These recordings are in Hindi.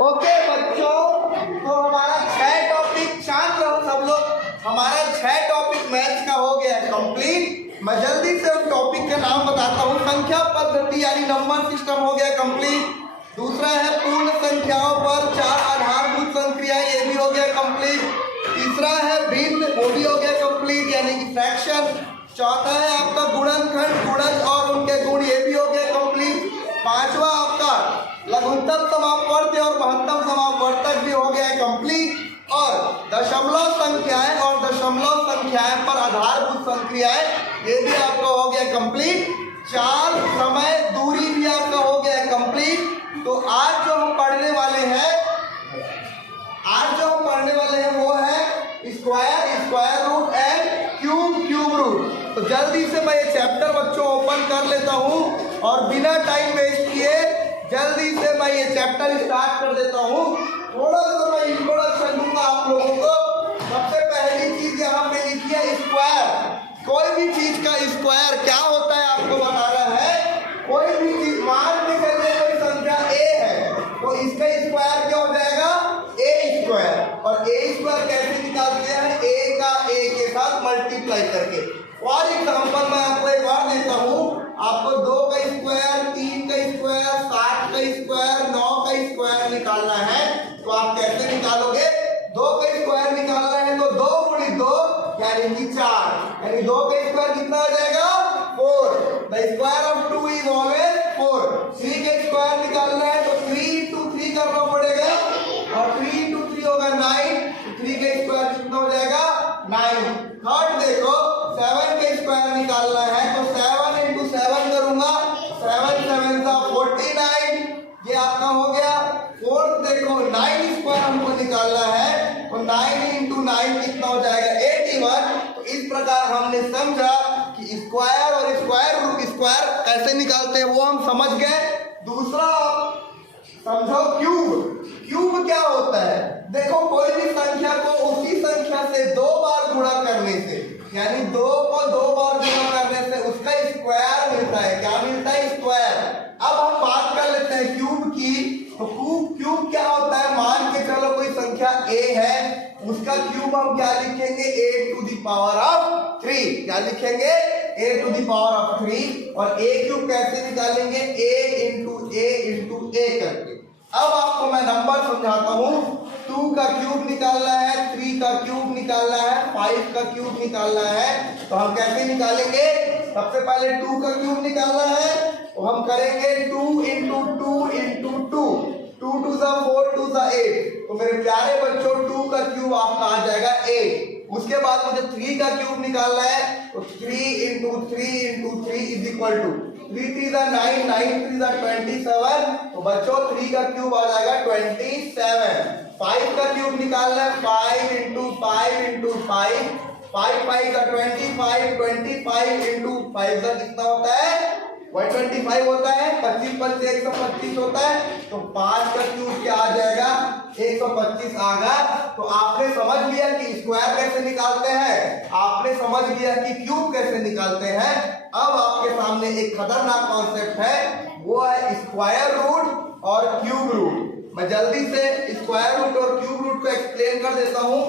ओके बच्चों, तो हमारा 6 टॉपिक, शांत रहो सब लोग, हमारा 6 टॉपिक मैथ्स का हो गया कंप्लीट। मैं जल्दी से उन टॉपिक के नाम बताता हूँ। संख्या पद्धति यानी नंबर सिस्टम हो गया कंप्लीट। दूसरा है पूर्ण संख्याओं पर 4 आधारभूत संक्रियाएं, ये भी हो गया कंप्लीट। तीसरा है भिन्न, वो भी हो गया कंप्लीट यानी कि फ्रैक्शन। चौथा है आपका गुणनखंड, गुणज और उनके गुण, ये भी हो गया कंप्लीट। पांचवा आपका लघुत्तम समापवर्त और महत्तम समापवर्तक भी हो गया कंप्लीट। और दशमलव संख्याएं और दशमलव संख्याएं पर आधारभूत संक्रियाएं, ये भी आपका हो गया कंप्लीट। 4 समय दूरी भी आपका हो गया कंप्लीट। तो आज जो हम पढ़ने वाले हैं, वो है square root and cube root. तो जल्दी से मैं ये चैप्टर बच्चों ओपन कर लेता हूँ और बिना टाइम वेस्ट किए जल्दी से मैं ये चैप्टर स्टार्ट कर देता हूँ। थोड़ा सा मैं इंट्रोडक्शन दूंगा आप लोगों को। सबसे पहली चीज यहाँ पे लिखी है स्क्वायर। कोई भी चीज का स्क्वायर क्या होता है आपको बताना है। कोई भी चीज, मान के चलिए कोई संख्या a है तो इसका स्क्वायर क्या हो जाएगा, a स्क्वायर। और a स्क्वायर कैसे निकालते हैं, a का a के साथ मल्टीप्लाई करके। फॉर एग्जाम्पल मैं आपको एक बार देता हूँ, आपको 2 का स्क्वायर, 3 का स्क्वायर, 7 का स्क्वायर, 9 का स्क्वायर निकालना है। तो आप कैसे निकालोगे, 2 का स्क्वायर निकालना है तो 2 गुणित 2 यानी कि 4, यानी 2 का स्क्वायर कितना हो जाएगा, 4। The square of 2 is always 4। 3 का स्क्वायर निकालना है तो 3 into 3 करना पड़ेगा और 3 into 3 होगा 9। 3 का स्क्वायर कितना हो जाएगा, 9। थर्ड देखो, 7 का स्क्वायर निकालना है तो 7 into 7 करूंगा, 7 7 का 49, ये आपका हो गया। फोर्थ देखो, 9 स्क्वायर हमको निकालना है तो 9 into 9 कितना हो जाएगा, 81। तो इस प्रकार हमने समझा कि स्क्वायर और स्क्वायर कैसे निकालते हैं वो हम समझ गए। दूसरा समझो क्यूब क्या होता है। देखो कोई भी संख्या को उसी संख्या से 2 बार गुणा करने से, यानी 2 को 2 बार गुणा करने से उसका स्क्वायर मिलता है। क्या मिलता है, स्क्वायर। अब हम बात कर लेते हैं क्यूब की। तो क्यूब क्या होता है, मान के चलो कोई संख्या a है, उसका क्यूब हम क्या लिखेंगे, a to the power of 3। क्या लिखेंगे, a to the power of 3। और a क्यूब कैसे निकालेंगे, a into a करके। अब आपको मैं नंबर समझाता हूँ। 2 का क्यूब निकालना है, 3 का क्यूब निकालना है, 5 का क्यूब निकालना है। तो हम कैसे निकालेंगे, सबसे पहले 2 का क्यूब निकालना है तो हम करेंगे 2 into 2 into 2। 2 to the 4 to the 8। तो मेरे प्यारे बच्चों 2 का क्यूब आपका आ जाएगा 8। उसके बाद मुझे 3 का क्यूब निकालना है तो 3 into 3 into 3 is equal to 3 3 the 9, 9 3 the 27। तो बच्चों 3 का क्यूब आ जाएगा 27। 5 का क्यूब निकालना है, 5 into 5 into 5, 5 5 का 25, 25 into 5 का कितना होता है, 125 होता है। 25 पर से 125 होता है तो 5 का क्यूब क्या आ जाएगा, 125 आ गया। तो आपने समझ लिया कि स्क्वायर कैसे निकालते हैं, आपने समझ लिया कि क्यूब कैसे निकालते हैं। अब आपके सामने एक खतरनाक कॉन्सेप्ट है, वो है स्क्वायर रूट और क्यूब रूट। मैं जल्दी से स्क्वायर रूट और क्यूब रूट को एक्सप्लेन कर देता हूँ।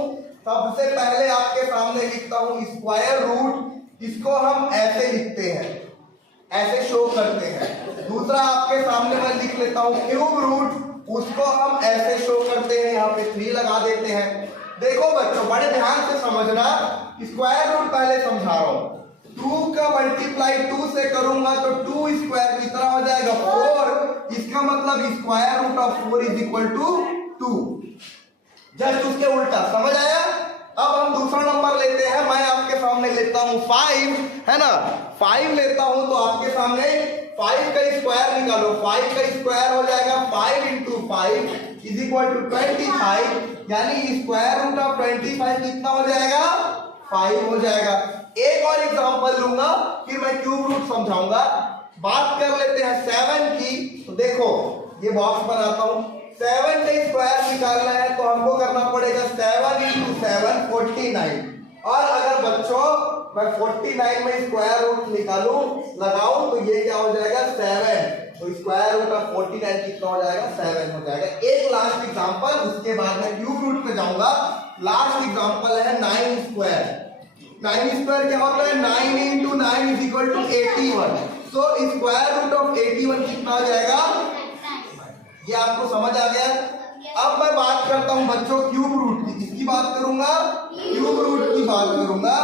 सबसे पहले आपके सामने लिखता हूँ स्क्वायर रूट। इसको हम ऐसे लिखते हैं, ऐसे शो करते हैं। दूसरा आपके सामने मैं लिख लेता हूँ क्यूब रूट, उसको हम ऐसे शो करते हैं, यहाँ पे 3 लगा देते हैं। देखो बच्चों बड़े ध्यान से समझना, स्क्वायर रूट पहले समझा रहा हूँ। 2 का मल्टीप्लाई 2 से करूंगा तो 2 स्क्वायर कितना हो जाएगा, 4। इसका मतलब square root of 4 is equal to 2। Just उसके उल्टा, समझ आया। अब हम दूसरा नंबर लेते हैं। मैं आपके सामने लेता हूं 5, है ना। 5 लेता हूं तो आपके सामने 5 का स्क्वायर निकालो। 5 का स्क्वायर हो जाएगा 5 into 5 इज इक्वल टू 25, यानी स्क्वायर रूट ऑफ 25 कितना हो जाएगा, 5 हो जाएगा। एक और एग्जांपल लूंगा फिर मैं क्यूब रूट समझाऊंगा। बात कर लेते हैं 7 की। तो देखो ये बॉक्स बनाता हूं, 7 का स्क्वायर निकालना है तो हमको करना पड़ेगा 7 into 7 49। और अगर बच्चों मैं 49 में स्क्वायर रूट निकालूं लगाऊं तो ये क्या हो जाएगा 7। तो स्क्वायर रूट ऑफ 49 कितना हो जाएगा 7 हो जाएगा। एक लास्ट एग्जांपल, उसके बाद मैं क्यूब रूट पे जाऊंगा। लास्ट एग्जांपल है 9 स्क्वायर। 9 स्क्वायर क्या होता है 9 into 9 is equal to 81। So square root of 81 कितना हो जाएगा, ये आपको समझ आ गया। अब मैं बात करता हूं बच्चों क्यूब रूट की। किसकी बात करूंगा, क्यूब रूट की बात करूंगा।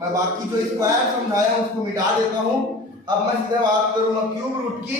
मैं बाकी जो स्क्वायर समझाया उसको मिटा देता हूं। अब मैं सीधा बात करूंगा क्यूब रूट की।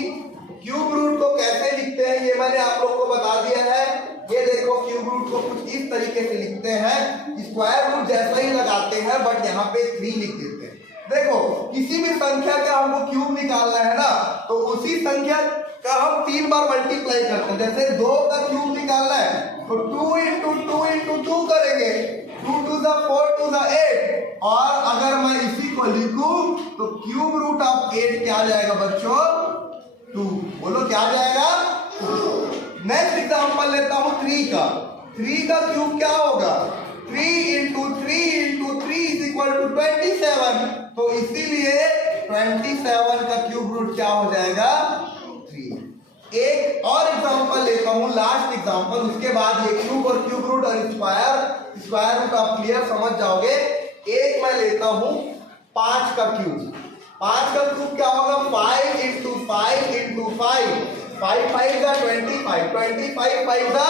क्यूब रूट को कैसे लिखते हैं ये मैंने आप लोग को बता दिया है। ये देखो क्यूब रूट को कुछ इस तरीके से लिखते हैं, स्क्वायर रूट जैसा ही लगाते हैं बट यहाँ पे 3 लिख देते हैं। देखो किसी भी संख्या का हमको क्यूब निकालना है ना, तो उसी संख्या का हम 3 बार मल्टीप्लाई करते हैं। जैसे 2 का क्यूब निकालना है तो 2 into 2 into 2 करेंगे, 2 to the 4 to the 8। और अगर मैं इसी को लिखूं तो क्यूब रूट ऑफ 8 क्या आ जाएगा बच्चों 2। बोलो क्या आ जाएगा 2। नेक्स्ट एग्जांपल लेता हूं 3 का। 3 का क्यूब क्या होगा 3 into 3 into 3 is equal to 27। तो इसीलिए 27 का क्यूब रूट क्या हो जाएगा 3। एक और एग्जांपल लेता हूं लास्ट एग्जांपल, उसके बाद ये क्यूब और क्यूब रूट और स्क्वायर रूट आप क्लियर समझ जाओगे। एक मैं लेता हूं 5 का क्यूब। 5 का क्यूब क्या होगा 5 into 5 into 5। 5 5 का 25, 25 5 का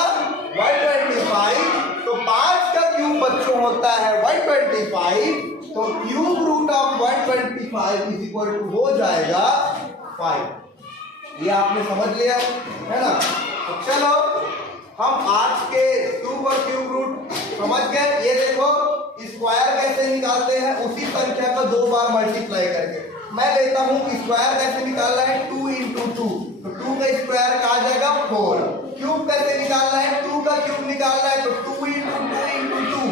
125। तो 5 का क्यूब बच्चों होता है 125। तो cube root of 125 is equal to हो जाएगा 5। ये आपने समझ लिया है ना। तो चलो हम आज के क्यूब और क्यूब रूट समझ गए। ये देखो स्क्वायर कैसे निकालते हैं, उसी संख्या को 2 बार मल्टीप्लाई करके। मैं लेता हूं स्क्वायर कैसे निकालना है 2 into 2। तो 2 का स्क्वायर कहा जाएगा 4। क्यूब कैसे निकालना है 2 का क्यूब निकालना है तो 2 into 2 into 2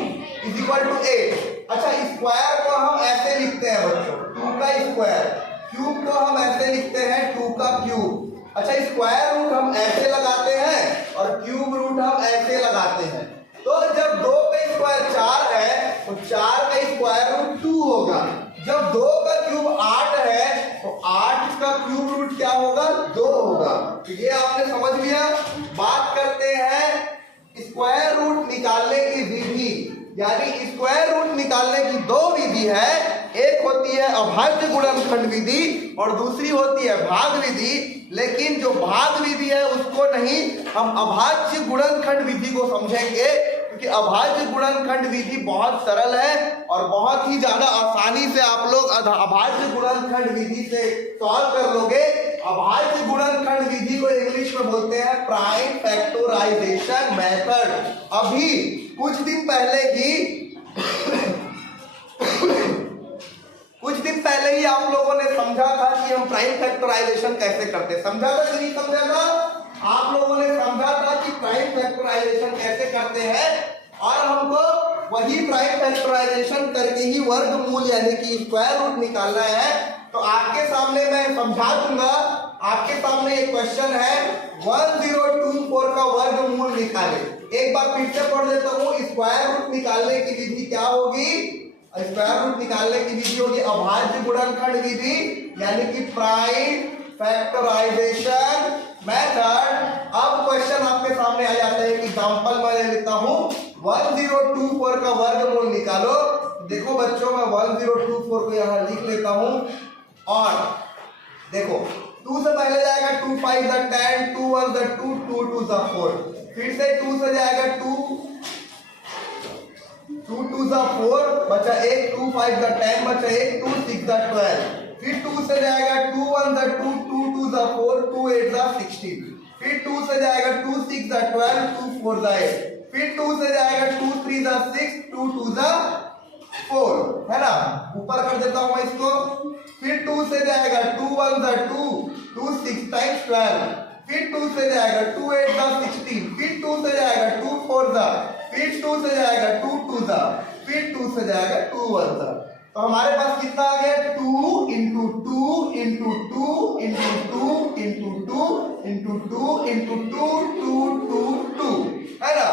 is equal to 8। अच्छा स्क्वायर को हम ऐसे लिखते हैं बच्चों 2 का स्क्वायर, क्यूब को हम ऐसे लिखते हैं 2 का क्यूब। अच्छा स्क्वायर रूट हम ऐसे लगाते हैं और क्यूब रूट हम ऐसे लगाते हैं। तो जब 2 का स्क्वायर 4 है तो 4 का स्क्वायर रूट 2 होगा। जब 2 का क्यूब 8 है तो 8 का क्यूब रूट क्या होगा 2 होगा। तो ये आपने समझ लिया। बात करते हैं स्क्वायर रूट निकालने की विधि, यानी स्क्वायर रूट निकालने की 2 विधि है। एक होती है अभाज्य गुणनखंड विधि और दूसरी होती है भाग विधि। लेकिन जो भाग विधि है उसको नहीं, हम अभाज्य गुणनखंड विधि को समझेंगे, क्योंकि अभाज्य गुणनखंड विधि बहुत सरल है और बहुत ही ज्यादा आसानी से आप लोग अभाज्य गुणनखंड विधि से सॉल्व कर लोगे। अभाज्य गुणनखंड विधि को इंग्लिश में बोलते हैं प्राइम फैक्टराइजेशन मेथड। अभी कुछ दिन पहले ही आप लोगों ने समझा था कि हम प्राइम फैक्टराइजेशन कैसे करते हैं। समझा था कि नहीं समझा था? आप लोगों ने समझा था कि प्राइम फैक्टराइजेशन कैसे करते हैं और हमको वही प्राइम फैक्टराइजेशन करके ही वर्गमूल यानी कि स्क्वायर रूट निकालना है। तो आपके सामने मैं समझा दूंगा। आपके सामने एक क्वेश्चन है 1024 का वर्गमूल निकाले। एक बार फिर से पढ़ देता हूँ। स्क्वायर रूट निकालने की विधि क्या होगी? स्क्वायर रूट निकालने की विधि होगी अभाज्य गुणनखंड विधि यानी कि प्राइम फैक्टराइजेशन मेथड। अब क्वेश्चन आपके सामने आ जाता है। एग्जांपल मैं ले लेता हूं 1024 का वर्गमूल निकालो। देखो बच्चों मैं 1024 को यहां लिख लेता हूं और देखो 2 से पहले जाएगा 2 5 द 10, 2 1 द 2, 2 2 द 4। फिर से 2 से जाएगा 2 2 द 4 बचा 1, 2 5 द 10 बचा 1, 2 6 द 12। फिर 2 से जाएगा 2 1 द 2, 2 2 द 4, 2 8 द 16। फिर 2 से जाएगा 2 6 द 12, 2 4 द 8। फिर 2 से जाएगा 2 3 द 6, 2 2 द 4, है ना। ऊपर कर देता हूं मैं इसको। फिर 2 से जाएगा 2 1 द 2, 2 6 टाइम्स 12। फिर 2 से जाएगा 2 8 द 16। फिर 2 से जाएगा 2 4 द। फिर 2 से जाएगा 2 2 द। फिर 2 से जाएगा 2 1 द। तो हमारे पास कितना आ गया 2 into 2 into 2 into 2 into 2 into 2 into 2 2 2 2, है ना।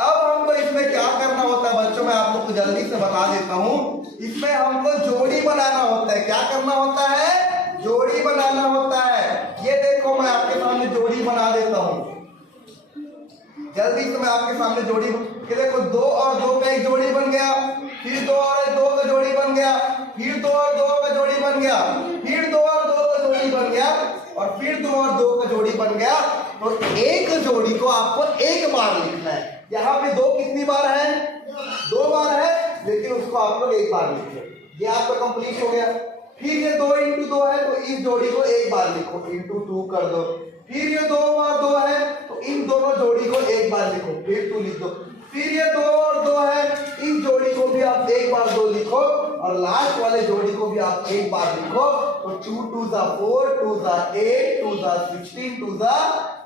अब हमको इसमें क्या करना होता है बच्चों, मैं आप लोग को जल्दी से बता देता हूं। इसमें हमको जोड़ी बनाना होता है। क्या करना होता है? जोड़ी बनाना होता है। ये देखो मैं आपके सामने जोड़ी बना देता हूं, जल्दी से मैं आपके सामने जोड़ी, ये देखो 2 और 2 का एक जोड़ी बन गया, फिर 2 और 2 का जोड़ी बन गया, फिर 2 और 2 का जोड़ी बन गया, फिर 2 और 2 का जोड़ी बन गया, और फिर 2 और 2 का जोड़ी बन गया। तो एक जोड़ी को आपको एक बार लिखना है। यहाँ पे 2 कितनी बार है? 2 बार है, लेकिन उसको आप लोग एक बार लिखो। ये आपका कंप्लीट हो गया। फिर ये 2 इंटू 2 है, तो इस जोड़ी को एक बार लिखो, इंटू 2 कर दो। फिर ये 2 और 2 है, तो इन दोनों जोड़ी को एक बार लिखो, फिर 2 लिख दो। फिर ये 2 और 2 है, इस जोड़ी को भी आप एक बार 2 लिखो, और लास्ट वाले जोड़ी को भी आप एक बार लिखो। तो 2 2 ज़ा 4, 2 ज़ा 8, 2 ज़ा 16, 2 ज़ा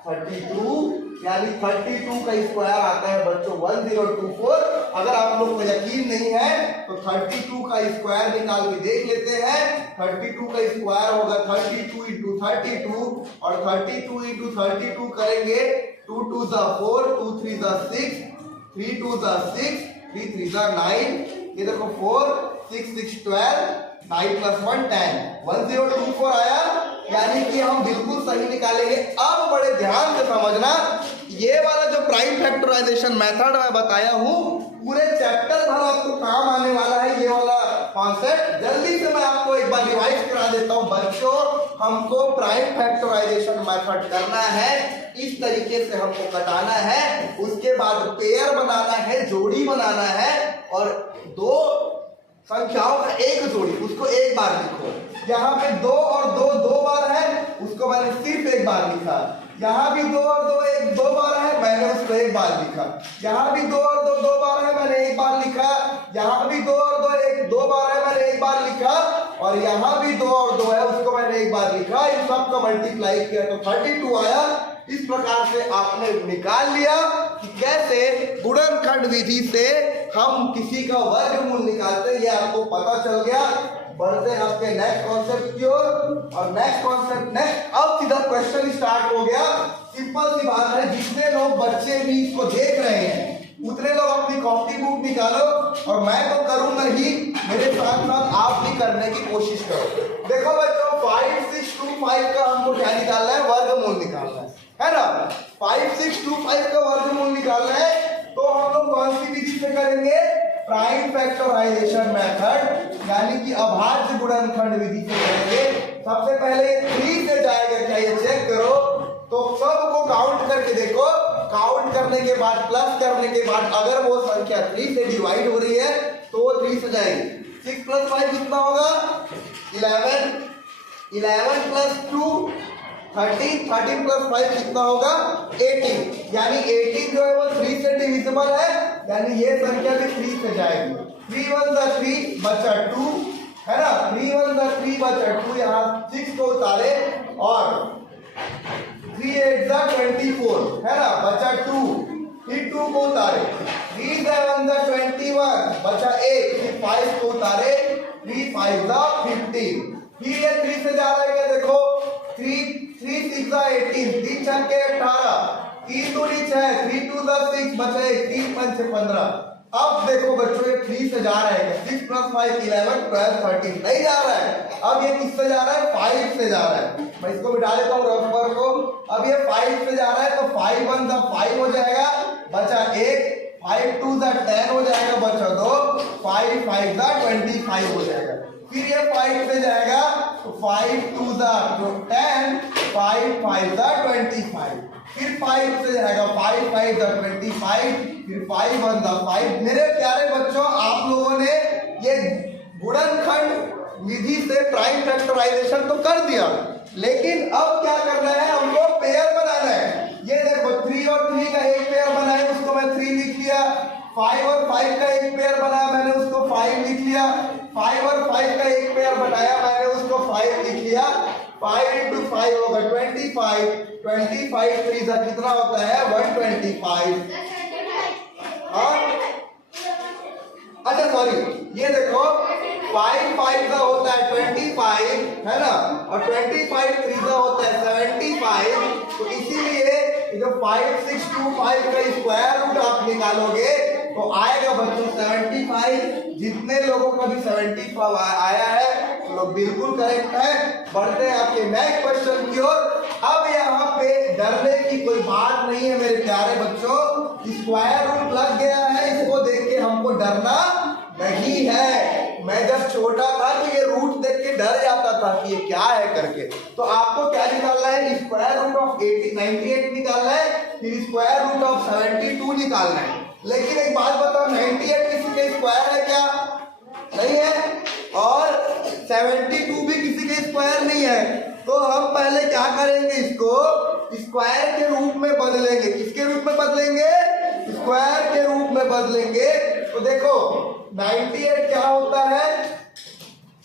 32, यानी 32 का स्क्वायर आता है बच्चों 1024। अगर आप लोग को यकीन नहीं है तो 32 का स्क्वायर निकाल के देख लेते हैं। 32 का स्क्वायर होगा 32 इंटू 32, और 32 इंटू 32 करेंगे 2 2 ज़ा 4, 2 3 ज़ा 6, 3 2 ज़ा 6, 3 3 ज़ा 9, ये देखो 4 6 6 12, 9 + 1 10, 1024 आया, यानी कि हम बिल्कुल सही निकालेंगे। अब बड़े ध्यान से समझना, ये वाला जो प्राइम फैक्टराइजेशन मेथड मैं बताया हूं, पूरे चैप्टर भर आपको काम आने वाला है ये वाला कॉन्सेप्ट। जल्दी से मैं आपको एक बार रिवाइज करा देता हूं बच्चों। हमको प्राइम फैक्टराइजेशन मेथड करना है, इस तरीके से हमको कटाना है, उसके बाद पेयर बनाना है, जोड़ी बनाना है, और 2 संख्याओं का एक जोड़ी, उसको एक बार लिखो। यहाँ पे 2 और 2 2 बार है, उसको मैंने सिर्फ एक बार लिखा। यहाँ भी 2 और 2 2 बार है, मैंने उसको एक बार लिखा। यहाँ भी 2 और 2 2 बार है, मैंने एक बार लिखा। यहाँ भी 2 और 2 2 बार है, मैंने एक बार लिखा। और यहाँ भी 2 और 2 है, उसको मैंने एक बार लिखा। इन सब का मल्टीप्लाई किया तो 32 आया। इस प्रकार से आपने निकाल लिया कि कैसे गुणनखंड विधि से हम किसी का वर्गमूल निकालते हैं, ये आपको पता चल गया। बढ़ते हैं आपके नेक्स्ट कॉन्सेप्ट की ओर, और नेक्स्ट कॉन्सेप्ट नेक्स्ट, अब सीधा क्वेश्चन स्टार्ट हो गया। सिंपल सी बात है, जितने लोग बच्चे भी इसको देख रहे हैं उतने लोग अपनी कॉपी बुक निकालो, और मैं तो करूंगा ही, मेरे साथ साथ आप भी करने की कोशिश करो। देखो बच्चों, 5 6 2 5 का हमको क्या निकालना है? वर्गमूल निकालना है ना। 5 6 2 5 का वर्गमूल निकालना है, तो हम लोग कौन सी विधि से करेंगे? प्राइम फैक्टराइजेशन मेथड, यानी कि अभाज्य गुणनखंड विधि से करेंगे। सबसे पहले 3 से जाएगा क्या, ये चेक करो। तो सबको काउंट करके देखो, काउंट करने के बाद प्लस करने के बाद अगर वो संख्या 3 से डिवाइड हो रही है तो वो 3 से जाएगी। 6 + 5 कितना होगा? 11, 11 + 2 13, 13 + 5 कितना होगा? 18, यानी 18 जो है वो 3 से डिविजिबल है, यानी ये संख्या भी 3 से जाएगी। 3 1 ज़ा 3 बचा 2, है ना। 3 1 ज़ा 3 बचा 2, यहाँ 6 को उतारे, और 3 8 ज़ा 24, है ना, बचा 2, फिर 2 को उतारे। 3 7 ज़ा 21 बचा 1, फिर 5 को उतारे। 3 5 ज़ा 15, फिर ये 3 से जा रहा है क्या? देखो 3 6 ज़ा 18, 3 6 के 18, 3 2 6, 3 2 ज़ा 6 बचा 1, 3 5 6 15। अब देखो बच्चों, ये 3 से जा रहा है, 6 + 5 11 12 13 नहीं जा रहा है। अब ये किससे जा रहा है? 5 से जा रहा है। मैं इसको मिटा देता हूँ रफ वर्क को। अब ये 5 से जा रहा है, तो 5 1 ज़ा 5 हो जाएगा, बचा 1, 5 2 ज़ा 10 हो जाएगा, बचा 2, 5 5 ज़ा 25 हो जाएगा। फिर ये 5 से जाएगा, तो 5 2 ज़ा 10, 5 5 ज़ा 25, फिर 5 से जाएगा, 5 5 ज़ा 25, फिर 5 1 ज़ा 5। मेरे प्यारे बच्चों, आप लोगों ने ये गुणनखंड विधि से प्राइम फैक्टराइजेशन तो कर दिया, लेकिन अब क्या करना है? हमको पेयर बनाना है। ये देखो 3 और 3 का एक पेयर बना है, उसको मैं 3 लिख लिया। 5 और 5 का एक पेयर बनाया, मैंने उसको 5 लिख लिया। 5 और 5 का एक पेयर बनाया, मैंने उसको 5 लिख लिया। 5 × 5 होगा 25, 25 3 ज़ा कितना होता है? 125। हाँ, अच्छा सॉरी, ये देखो 5 5 का होता है 25, है ना, और 25 3 का होता है 75। तो इसीलिए जो 5 6 2 5 का स्क्वायर रूट आप निकालोगे तो आएगा बच्चों 75। जितने लोगों का भी 75 आया है तो लोग बिल्कुल करेक्ट है। बढ़ते हैं आपके नेक्स्ट क्वेश्चन की ओर। अब यहाँ पे डरने की कोई बात नहीं है मेरे प्यारे बच्चों। स्क्वायर रूट लग गया है, इसको देख के हमको डरना नहीं है। मैं जब छोटा था तो ये रूट देख के डर जाता था कि ये क्या है करके। तो आपको क्या निकालना है? स्क्वायर रूट ऑफ 98 निकालना है, फिर स्क्वायर रूट ऑफ 72 निकालना है। लेकिन एक बात बताओ, 98 किसी के स्क्वायर है क्या? नहीं है, और 72 भी किसी के स्क्वायर नहीं है। तो हम पहले क्या करेंगे, इसको स्क्वायर के रूप में बदलेंगे। किसके रूप में बदलेंगे? स्क्वायर के रूप में बदलेंगे। तो देखो 98 क्या होता है?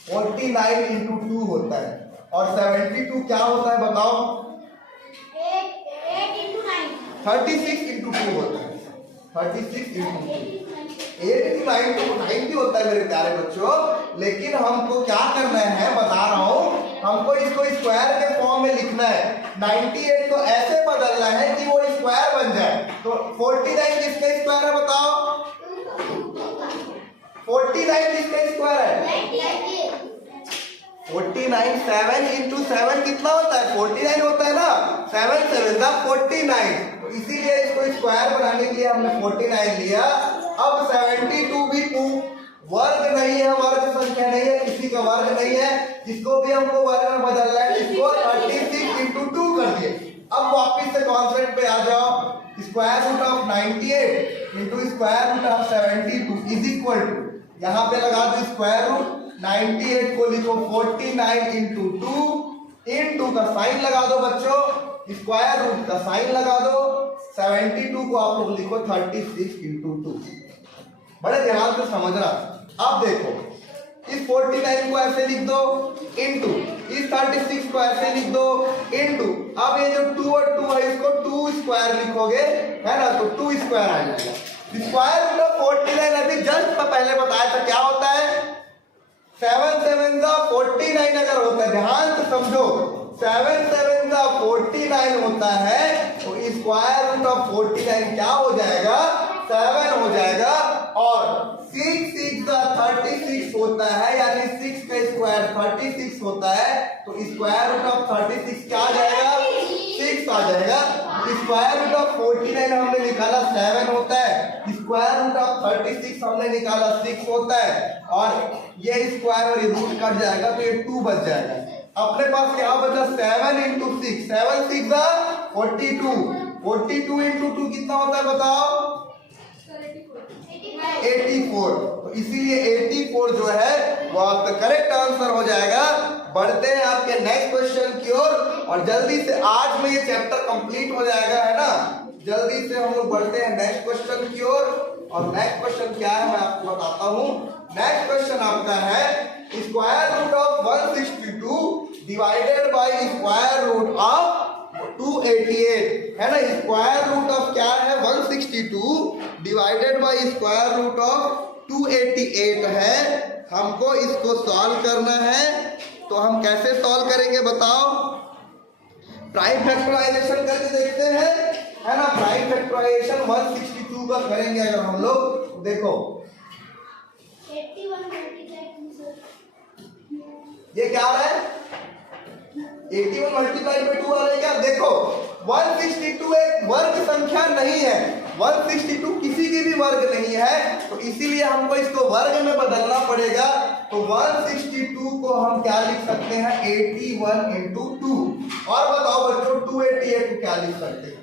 49 इंटू 2 होता है, और 72 क्या होता है बताओ? 36 इंटू 2 होता है। 36 इंटू 8 इंटू 9 तो 90 होता है मेरे प्यारे बच्चों। लेकिन हमको क्या करना है बता रहा हूँ, हमको इसको स्क्वायर के फॉर्म में लिखना है। 98 को ऐसे बदलना है कि वो स्क्वायर बन जाए। तो 49 किसका स्क्वायर है बताओ? 49 किसका स्क्वायर है? 49 7 इंटू 7 कितना होता है? 49 होता है ना। 7 7 49। तो इसीलिए इसको स्क्वायर बनाने के लिए हमने 49 लिया। अब 72 भी वर्ग नहीं है, वर्ग संख्या नहीं है, किसी का वर्ग नहीं है। इसको भी हमको वर्ग में बदलना है। इसको 36 इंटू 2 कर दिए। अब वापिस से कॉन्सेप्ट पे आ जाओ। Square root of 98 into square root of 72 is equal to, यहाँ पे लगा दो स्क्वायर रूट। 98 को लिखो 49 इंटू 2, इंटू का साइन लगा दो बच्चों, स्क्वायर रूट का साइन लगा दो। 72 को आप लोग लिखो 36 इंटू 2। बड़े ध्यान से समझना। अब देखो इस 49 को ऐसे लिख दो, इंटू इस 36 को ऐसे लिख दो, इंटू अब ये जो 2 और 2 है इसको 2 स्क्वायर लिखोगे, है ना, तो 2 स्क्वायर आ जाएगा। स्क्वायर रूट ऑफ 49 अभी जस्ट पहले बताया था क्या होता है? 7 7 49 अगर होता है, ध्यान से समझो, 7 7 49 होता है तो स्क्वायर रूट ऑफ 49 क्या हो जाएगा? 7 हो जाएगा। और 6 6 36 होता है, यानी 6 का स्क्वायर 36 होता है। तो स्क्वायर रूट ऑफ 36 क्या आ जाएगा? 6 आ जाएगा। स्क्वायर रूट ऑफ 49 हमने निकाला 7 होता है, स्क्वायर रूट ऑफ 36 हमने निकाला 6 होता है। और ये स्क्वायर और ये रूट कट जाएगा तो ये 2 बच जाएगा। अपने पास क्या बचा? 7 इंटू 6, 7 6 42, 42 इंटू 2 कितना होता है बताओ? 84। तो इसीलिए 84 जो है वो आपका करेक्ट आंसर हो जाएगा। बढ़ते हैं आपके नेक्स्ट क्वेश्चन की ओर, और जल्दी से आज में ये चैप्टर कंप्लीट हो जाएगा, है ना। जल्दी से हम लोग बढ़ते हैं नेक्स्ट क्वेश्चन की ओर। और नेक्स्ट क्वेश्चन क्या है मैं आपको बताता हूँ। नेक्स्ट क्वेश्चन आपका है square root of 162 divided by square root of 288, है ना। स्क्वायर रूट ऑफ क्या है? 162 divided by square root of 288 है। हमको इसको सॉल्व करना है। तो हम कैसे सॉल्व करेंगे बताओ? प्राइम फैक्टराइजेशन करके देखते हैं, है ना। प्राइम फैक्टराइजेशन 162 का करेंगे अगर हम लोग। देखो 81 ये क्या आ रहा है? 81 मल्टीप्लाई बाय 2 आ रहा है क्या? देखो 162 एक वर्ग संख्या नहीं है, 162 किसी की भी वर्ग नहीं है। तो इसीलिए हमको इसको वर्ग में बदलना पड़ेगा। तो 162 को हम क्या लिख सकते हैं? 81 इंटू 2। और बताओ बच्चों 288 को क्या लिख सकते हैं?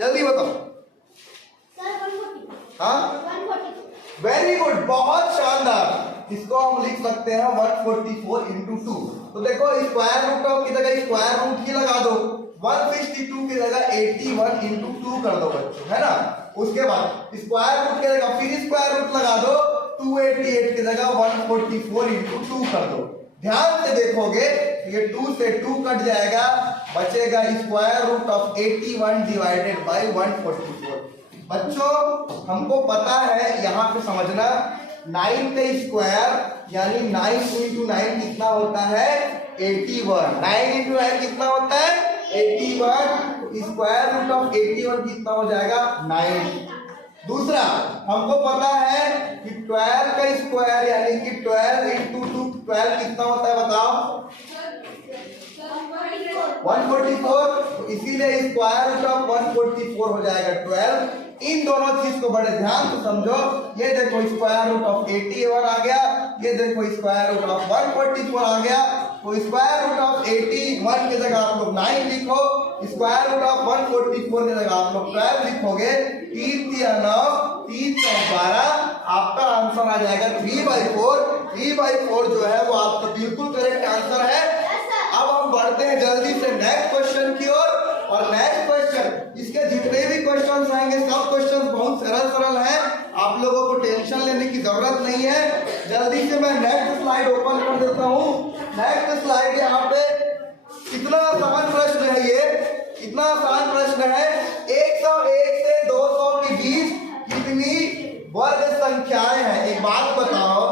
जल्दी बताओ। हाँ, वेरी गुड, बहुत शानदार। इसको हम लिख सकते हैं 144 इंटू 2। तो देखो स्क्वायर रूट ऑफ की जगह स्क्वायर रूट की लगा दो, 162 की जगह 81 इंटू 2 कर दो बच्चों, है ना। उसके बाद स्क्वायर रूट की जगह फिर स्क्वायर रूट लगा दो, 288 की जगह 144 इंटू 2 कर दो। ध्यान से देखोगे ये 2 से 2 कट जाएगा, बचेगा square root of 81 divided by 144। बच्चों हमको पता है, यहाँ पे समझना, 9 का स्क्वायर यानी 9 इंटू 9 कितना होता है? 81। 9 इंटू 9 कितना होता है? 81। स्क्वायर रूट ऑफ 81 कितना हो जाएगा? 9। दूसरा हमको पता है कि 12 का स्क्वायर यानी कि 12 इंटू 2 12 कितना होता है बताओ 144, तो इसीलिए स्क्वायर रूट ऑफ 144 हो जाएगा 12। इन दोनों चीज को बड़े ध्यान से समझो। ये देखो स्क्वायर रूट ऑफ 81 आ गया, ये देखो स्क्वायर रूट ऑफ 144 आ गया। तो स्क्वायर रूट ऑफ 81 की जगह आप लोग 9 लिखो, स्क्वायर रूट ऑफ 144 की जगह आप लोग 12 लिखोगे। 3 3 9 3 12, आपका आंसर आ जाएगा 3/4। 3/4 जो है वो आपका बिल्कुल करेक्ट आंसर है। अब हम बढ़ते हैं जल्दी से नेक्स्ट क्वेश्चन की ओर। और नेक्स्ट क्वेश्चन, इसके जितने भी क्वेश्चंस आएंगे सब क्वेश्चंस बहुत सरल हैं, आप लोगों को टेंशन लेने की जरूरत नहीं है। जल्दी से मैं नेक्स्ट स्लाइड ओपन कर देता हूँ। नेक्स्ट स्लाइड यहाँ पे कितना आसान प्रश्न है, ये कितना आसान प्रश्न है। 101 से 200 के बीच कितनी वर्ग संख्याएं हैं, एक बात बताओ।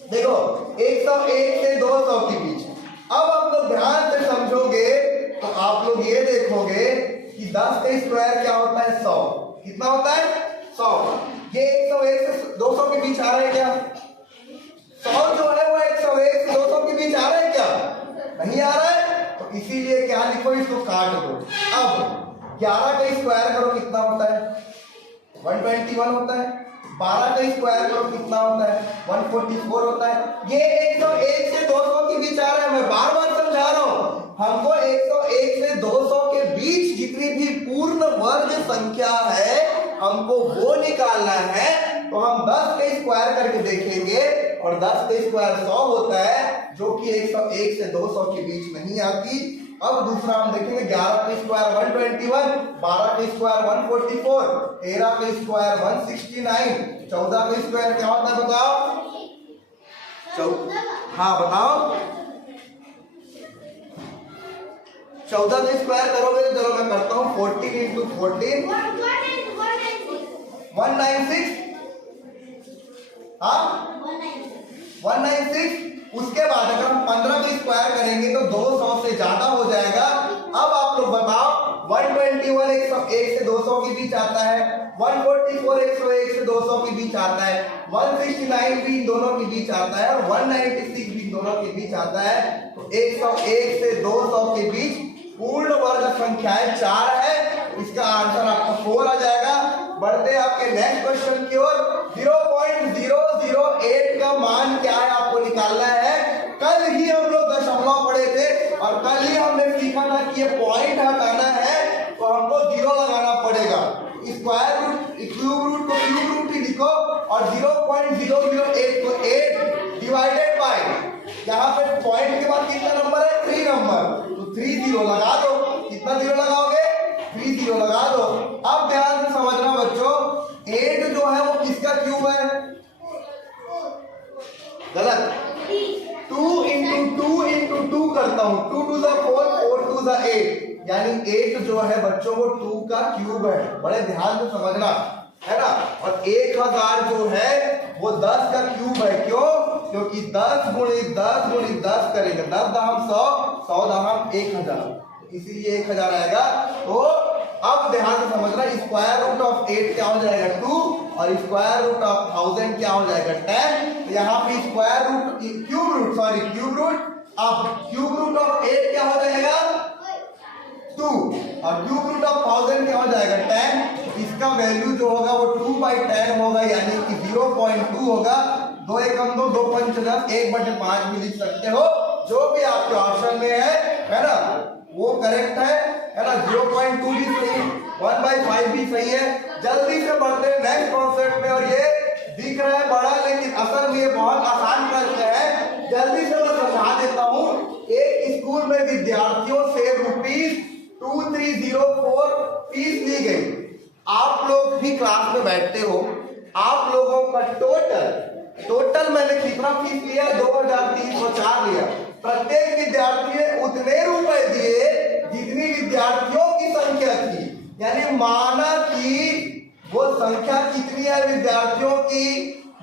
देखो 101 से 200 के बीच, अब आप लोग ध्यान से समझोगे तो आप लोग ये देखोगे कि 10 का स्क्वायर क्या होता है 100। कितना होता है 100। ये 101 से 200 के बीच आ रहा है क्या? 100 जो है वो 101 से 200 के बीच आ रहा है क्या? नहीं आ रहा है। तो इसीलिए क्या लिखो, इसको काट दो। अब 11 का स्क्वायर करो कितना होता है 121 होता है। 12 का स्क्वायर करो कितना होता है 144 होता है। ये 101 से 200 के बीच आ रहा है। मैं बार बार समझा रहा हूं, हमको 101 से 200 के बीच जितनी भी पूर्ण वर्ग संख्या है हमको वो निकालना है। तो हम 10 का स्क्वायर करके देखेंगे और 10 का स्क्वायर 100 होता है, जो कि 101 से 200 के बीच नहीं आती। अब दूसरा हम देखेंगे 11 का स्क्वायर 121, 12 का स्क्वायर 144, 13 का स्क्वायर 169, 14 का स्क्वायर क्या होता है बताओ? हाँ बताओ। 14 का स्क्वायर करोगे तो चलो मैं करता हूँ 14 इंटू 14 196। हाँ 196। उसके बाद अगर हम 15 का स्क्वायर करेंगे तो 200 से ज्यादा हो जाएगा। अब आप लोग बताओ 121 101 से 200 के बीच आता है, 144 101 से 200 के बीच आता है, 169 भी इन दोनों के बीच आता है और 196 भी इन दोनों के बीच आता है। तो 101 से 200 के बीच पूर्ण वर्ग संख्याएं 4 है। इसका आंसर आपका 4 आ जाएगा। बढ़ते हैं आपके नेक्स्ट क्वेश्चन की ओर। 0.008 का मान क्या है आपको निकालना है। कल ही हम लोग दशमलव पढ़े थे और कल ही हमने सीखा था कि ये पॉइंट हटाना है तो हमको 0 लगाना पड़ेगा। स्क्वायर रूट क्यूब रूट को क्यूब रूट ही लिखो और 0.008 को 8 डिवाइडेड बाय, यहाँ पे पॉइंट के बाद कितना नंबर है 3 नंबर, तो 3 0 लगा दो। कितना 0 लगाओगे 3 0 लगा दो। अब ध्यान से समझना बच्चों, 8 जो है वो किसका क्यूब है? गलत। 2 इंटू 2 करता हूं, 2 2 4 4 2 8, यानी 8 जो है बच्चों वो 2 का क्यूब है। बड़े ध्यान से समझना है ना। और 1000 जो है वो 10 का क्यूब है। क्यों? क्योंकि 10 गुणी 10 करेंगे, 10 दहम 100, 100 दहम 1000, इसीलिए 1000 आएगा। तो अब ध्यान से समझना, स्क्वायर रूट ऑफ 8 क्या हो जाएगा 2 और स्क्वायर रूट ऑफ 1000 क्या हो जाएगा 10। तो यहाँ पे स्क्वायर रूट क्यूब रूट, अब क्यूब रूट ऑफ 8 क्या हो जाएगा 2 और क्यूब रूट ऑफ 1000 क्या हो जाएगा 10। इसका वैल्यू जो होगा वो 2/10 होगा, यानी कि 0.2 होगा। 2 एकम 2, 2 पंच 10, 1/5 भी लिख सकते हो, जो भी आपके ऑप्शन में है ना, वो करेक्ट है ना। 0.2 भी सही, 1/5 भी सही है। जल्दी से बढ़ते हैं नेक्स्ट कॉन्सेप्ट में। और ये दिख रहा है बड़ा, लेकिन असल में ये बहुत आसान प्रश्न है। जल्दी से मैं समझा देता हूँ। एक स्कूल में विद्यार्थियों से ₹2304 फीस ली गई। आप लोग भी क्लास में बैठते हो, आप लोगों का टोटल मैंने कितना फीस लिया? 2304 लिया। प्रत्येक विद्यार्थी ने उतने रुपए दिए जितनी विद्यार्थियों की संख्या थी, यानी माना कि वो संख्या कितनी है विद्यार्थियों की,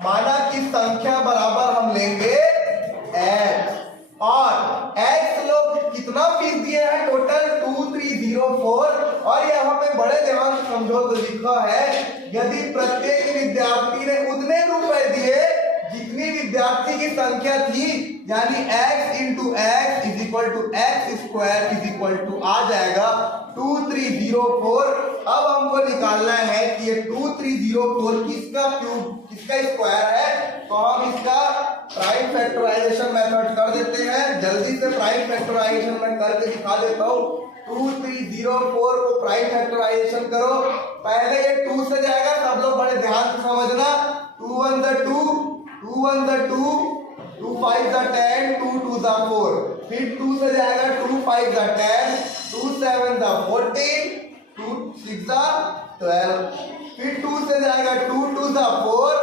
माना कि संख्या बराबर हम लेंगे x, और x लोग कितना फीस दिए हैं टोटल 2304 और यहाँ पे बड़े ध्यान से समझो तो लिखा है यदि प्रत्येक विद्यार्थी ने उतने रुपए दिए जितनी विद्यार्थी की संख्या थी, यानी x into x is equal to x square is equal to आ जाएगा 2304। अब हमको निकालना है कि ये 2304 किसका क्यूब किसका स्क्वायर है, तो हम इसका प्राइम फैक्टराइजेशन मेथड कर देते हैं। जल्दी से प्राइम फैक्टराइजेशन मैं करके दिखा देता हूँ। 2304 को प्राइम फैक्टराइजेशन करो, पहले ये 2 से जाएगा, सब लोग बड़े ध्यान से समझना। 2 1 द 2, 2 1 द 2, 2 5 द 10, 2 2 द 4, फिर 2 से जाएगा 2 5 द 10, 2 7 द 14, 2 6 द 12, फिर 2 से जाएगा 2 2 द 4,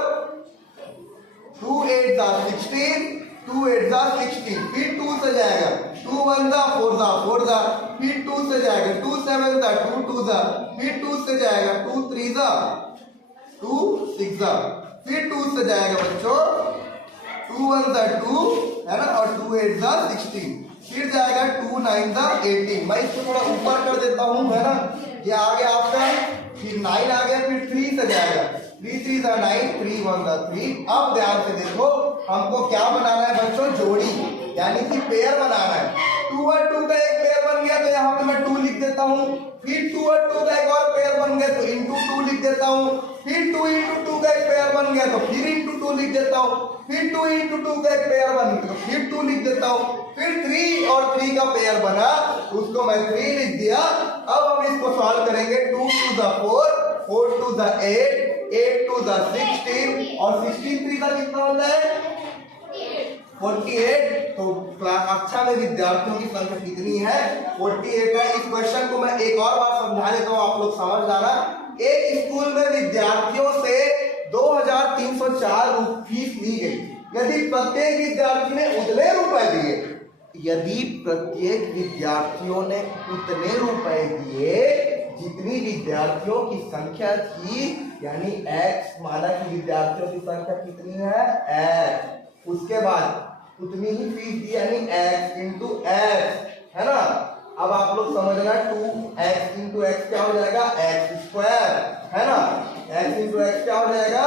2 8 द 16, 2 8 द 16, फिर 2 से जाएगा 2 1 द 4 द 4 द, फिर 2 से जाएगा 2 7 द 2 2 द, फिर 2 से जाएगा 2 3 द 2 6 द, फिर 2 से जाएगा बच्चों 2 1 द 2 है ना, और 2 8 द 16, फिर जाएगा 2 9 द 18। मैं इसको थोड़ा ऊपर कर देता हूँ है ना, ये आ गया आपका, फिर 9 आ गया, फिर 3 से जाएगा 3 3 द 9, 3 1 द 3। अब ध्यान से देखो हमको क्या बनाना है बच्चों, जोड़ी यानी कि पेयर बनाना है। 2 और 2 का एक पेयर बन गया तो यहाँ पे मैं 2 लिख देता हूँ, फिर 2 और 2 का एक और पेयर बन गया तो इंटू 2 लिख देता हूँ, फिर 2 इंटू 2 का एक पेयर बन गया तो फिर इंटू 2 लिख देता हूँ, फिर 2 इंटू 2 का एक पेयर बन गया तो फिर 2 लिख देता हूँ, फिर 3 और 3 का पेयर बना उसको मैं 3 लिख दिया। अब हम इसको सॉल्व करेंगे। 2 2 द 4, 4 2 द 8, 8 2 द 16, और 16 3 का कितना होता है 48। तो क्लास अच्छा में विद्यार्थियों की संख्या कितनी है 48 है। इस क्वेश्चन को मैं एक और बार समझा देता हूँ, आप लोग समझ जाना। एक स्कूल में विद्यार्थियों से 2304 फीस ली गई। यदि प्रत्येक विद्यार्थी ने उतने रुपए दिए, यदि प्रत्येक विद्यार्थियों ने उतने रुपए दिए जितनी विद्यार्थियों की संख्या थी, यानी x माना कि विद्यार्थियों की संख्या कितनी है x, उसके बाद उतनी ही फीस दी यानी x इंटू एक्स है ना। अब आप लोग समझना 2x इंटू एक्स क्या हो जाएगा एक्स स्क्वायर है ना, x इंटू एक्स क्या हो जाएगा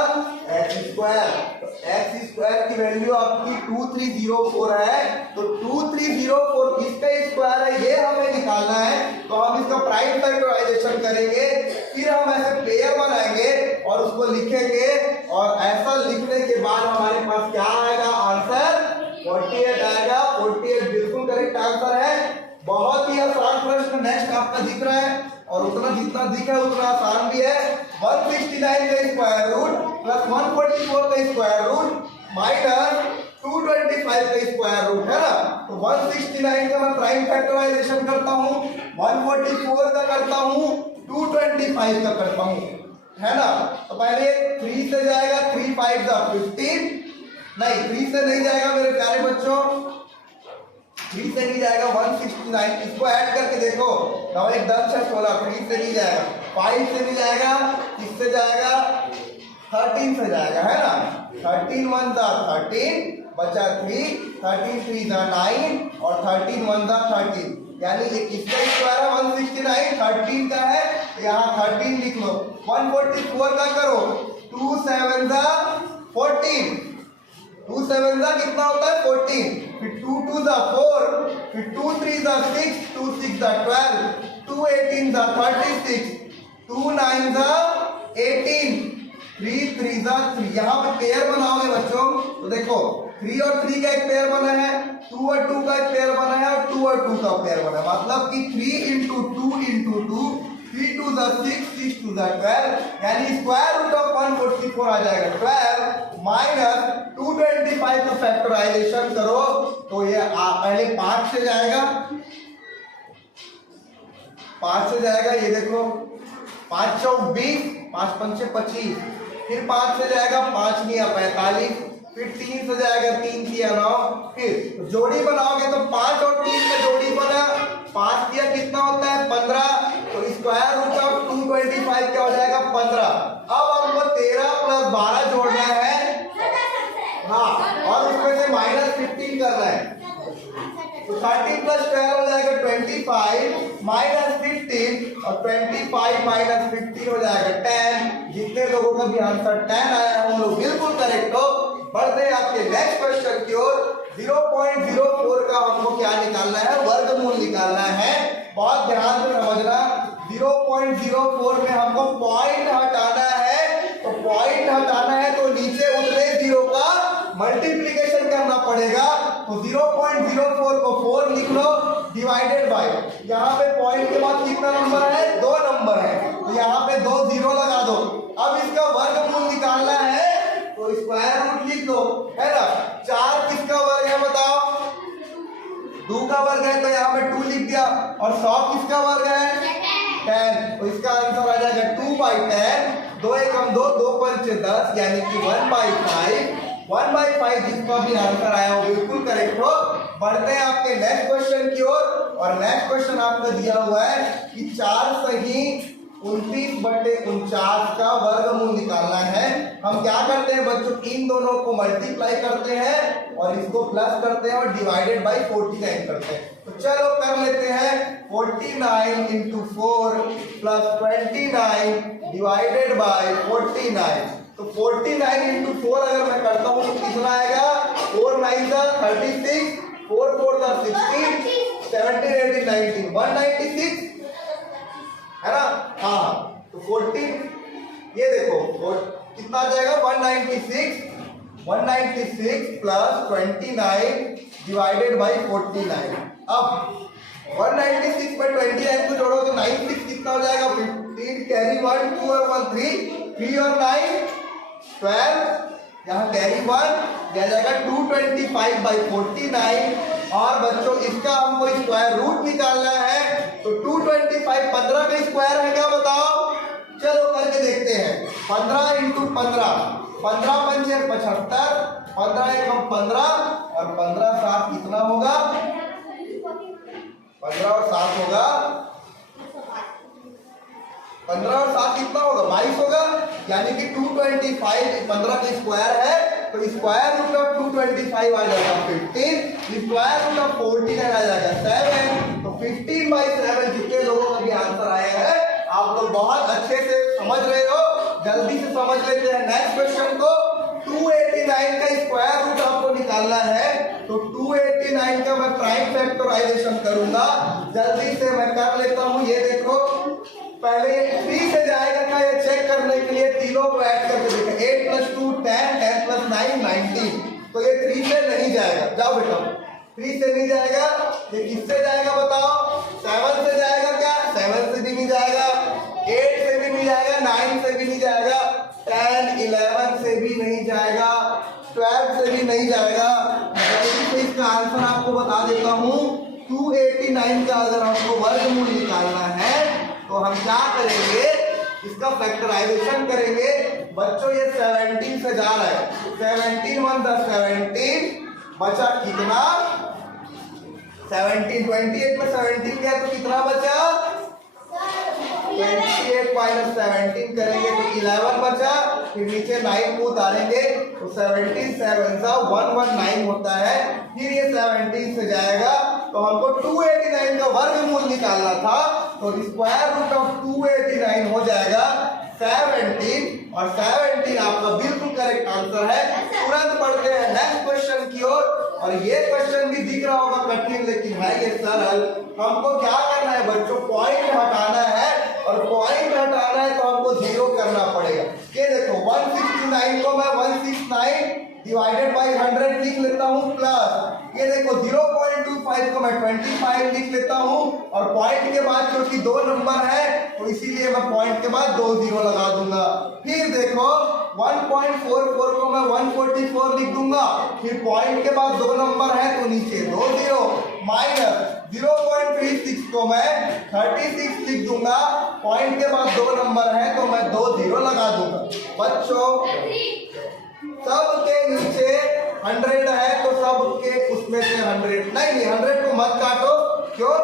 एक्स स्क्वायर। तो एक्स स्क्वायर की वैल्यू आपकी 2304 है, तो 2304 किसका स्क्वायर है ये हमें निकालना है। तो हम इसका प्राइम फैक्टराइजेशन करेंगे, फिर हम ऐसे पेयर बनाएंगे और उसको लिखेंगे, और ऐसा लिखने के बाद हमारे पास क्या आएगा आंसर 48 आएगा। 48 बिल्कुल करेक्ट आंसर है। बहुत ही आसान प्रश्न नेक्स्ट आपका दिख रहा है, और उतना जितना दिख रहा है उतना आसान भी है। 169 का स्क्वायर रूट प्लस 144 का स्क्वायर रूट माइनस 225 का स्क्वायर रूट है ना। तो 169 का मैं प्राइम फैक्टराइजेशन करता हूँ, 144 का करता हूँ, 225 का करता हूँ है ना। तो पहले 3 से जाएगा 3 5 द 15, नहीं 3 से नहीं जाएगा मेरे प्यारे बच्चों, 3 से नहीं जाएगा 169। इसको ऐड करके देखो 9 1 10 6 16, 3 से नहीं जाएगा, 5 से नहीं जाएगा, किससे जाएगा 13 से जाएगा है ना। 13 1 द 13 बचा 3, 13 3 द 9 और 13 1 द 13, यानी ये किसका स्क्वायर है 169 13 का है, यहाँ 13 लिख लो। 144 का करो 2 7 द 14, 2 7 द कितना होता है 14, फिर 2 2 द 4, फिर 2 3 the 6, 2 6 the 12, 2 18 the 36, 2 9 the 18, 3 3 the 3। यहाँ पे पेयर बनाओगे बच्चों तो देखो 3 और 3 का एक पेयर बना है, 2 और 2 का एक पेयर बना है, और 2 और 2 का पेयर बना है, मतलब कि 3 इंटू 2 इंटू 2, 3 2 द 6, 6 2 द 12, यानी स्क्वायर रूट ऑफ 144 आ जाएगा 12 माइनस 225 का फैक्टराइजेशन करो तो ये पहले 5 से जाएगा, 5 से जाएगा, ये देखो 5 चौक 20, 5 पंचे 25, फिर 5 से जाएगा 5 निया 45, फिर 3 से जाएगा 3 किया 9, फिर जोड़ी बनाओगे तो 5 और 3 का जोड़ी बना, 5 किया कितना होता है 15, तो स्क्वायर रूट ऑफ 225 क्या हो जाएगा 15। अब हमको 13 प्लस 12 जोड़ना है, हाँ, और उसमें से माइनस 15 करना है, तो 13 प्लस 12 हो जाएगा 25 माइनस 15 और 25 माइनस 15 हो जाएगा 10। जितने लोगों का भी आंसर 10 आया है वो लोग बिल्कुल करेक्ट हो। बढ़ते हैं आपके नेक्स्ट क्वेश्चन की ओर। 0.04 का हमको क्या निकालना है? वर्गमूल निकालना है। बहुत ध्यान से समझना। 0.04 में हमको पॉइंट हटाना है। तो पॉइंट हटाना है तो नीचे उतरे जीरो का मल्टीप्लीकेशन करना पड़ेगा। तो 0.04 को 4 लिख लो डिवाइडेड बाय, यहाँ पे पॉइंट के बाद कितना नंबर है? 2 नंबर है, तो यहाँ पे 2 जीरो लगा दो। अब इसका वर्गमूल निकालना है तो स्क्वायर रूट लिख दो, है ना। 4 किसका वर्ग है बताओ? 2 का वर्ग है तो यहाँ पे 2 लिख दिया। और 100 किसका वर्ग है? 10। तो इसका आंसर आ जाएगा 2/10। 2 एकम 2, 2 पंचे 10, यानी कि 1/5। 1/5 जिसका भी आंसर आया वो बिल्कुल करेक्ट हो। बढ़ते हैं आपके नेक्स्ट क्वेश्चन की ओर। और नेक्स्ट क्वेश्चन आपको दिया हुआ है कि 4 सही 29/49 का वर्गमूल निकालना है। हम क्या करते हैं बच्चों? इन दोनों को मल्टीप्लाई करते हैं और इसको प्लस करते हैं और डिवाइडेड बाय 49 करते हैं। तो चलो कर लेते हैं। 49 इंटू 4 प्लस 29 डिवाइडेड बाय 49। तो 49 इंटू 4 अगर मैं करता हूँ तो कितना आएगा? 4 9 36, 4 4 16, 17 18 19, 196 है ना। हाँ तो 14 ये देखो कितना आ जाएगा? 196 प्लस 29 डिवाइडेड बाई 49। अब 196 में 29 को जोड़ो तो 96 कितना हो जाएगा? 15 कैरी 1 2 और 1 3 और 9 12, यहाँ कैरी 1 दिया जाएगा 225/49। और बच्चों इसका हमको स्क्वायर रूट निकालना है। तो 225 15 का स्क्वायर है क्या बताओ? चलो करके देखते हैं। 15 इंटू 15, 15 पंचे 75, 15 एकम 15 और 15 7 कितना होगा? 15 और 7 होगा 15 और 7 कितना होगा? 22 होगा। यानी कि 225 15 का स्क्वायर है तो स्क्वायर रूट ऑफ 225 आ जाएगा 15, स्क्वायर रूट ऑफ 14 आ जाएगा 7। तो 15/7 जितने लोगों का भी आंसर आया है आप लोग बहुत अच्छे से समझ रहे हो। जल्दी से समझ लेते हैं नेक्स्ट क्वेश्चन को। 289 का स्क्वायर रूट आपको निकालना है। तो 289 का मैं प्राइम फैक्टराइजेशन करूंगा। जल्दी से मैं कर लेता हूं। ये देखो पहले 3 से जाएगा क्या ये चेक करने के लिए तीनों को ऐड करके देखें। 8 + 2 10, 10 + 9 19। तो ये 3 से नहीं जाएगा। जाओ बेटा 3 से नहीं जाएगा। ये किससे जाएगा बताओ? 7 से जाएगा क्या? 7 से भी नहीं जाएगा, 8 से भी नहीं जाएगा, 9 से भी नहीं जाएगा, 10 11 से भी नहीं जाएगा, 12 से भी नहीं जाएगा। तो इसका आंसर आपको बता देता हूँ। 289 का अगर आपको वर्गमूल निकालना है तो हम क्या करेंगे? इसका फैक्टराइजेशन करेंगे। बच्चों ये 17 से जा रहा है। 17 1 10 17 बचा कितना? 17 28 में 17 गया तो कितना बचा? 28 माइनस 17 करेंगे तो 11 बचा। फिर नीचे 9 को उतारेंगे तो 17 7 119 होता है। फिर ये 17 से जाएगा तो हमको 289 का वर्गमूल निकालना था। तो स्क्वायर रूट ऑफ 289 हो जाएगा 17 और 17 आपका बिल्कुल करेक्ट आंसर है। तुरंत पढ़ते हैं नेक्स्ट क्वेश्चन की ओर। और ये क्वेश्चन भी दिख रहा होगा कठिन लेकिन है ये सरल। हमको क्या करना है बच्चों? पॉइंट हटाना है और पॉइंट हटाना है तो हमको 0 करना पड़ेगा। ये देखो 169 को मैं 169 डिवाइडेड बाई 100 लिख लेता हूँ प्लस ये देखो 0.25 को मैं 25 लिख लेता हूँ। और पॉइंट के बाद क्योंकि 2 नंबर है तो इसीलिए मैं पॉइंट के बाद 2 0 लगा दूंगा। फिर देखो 1.44 को मैं 144 लिख दूंगा। फिर पॉइंट के बाद 2 नंबर है तो नीचे 2 0 माइनस 0.36 को मैं 36 लिख दूंगा। पॉइंट के बाद 2 नंबर है तो मैं 2 0 लगा दूंगा। बच्चों सबके नीचे 100 है तो सबके उसमें से 100 नहीं 100 को मत काटो। क्यों?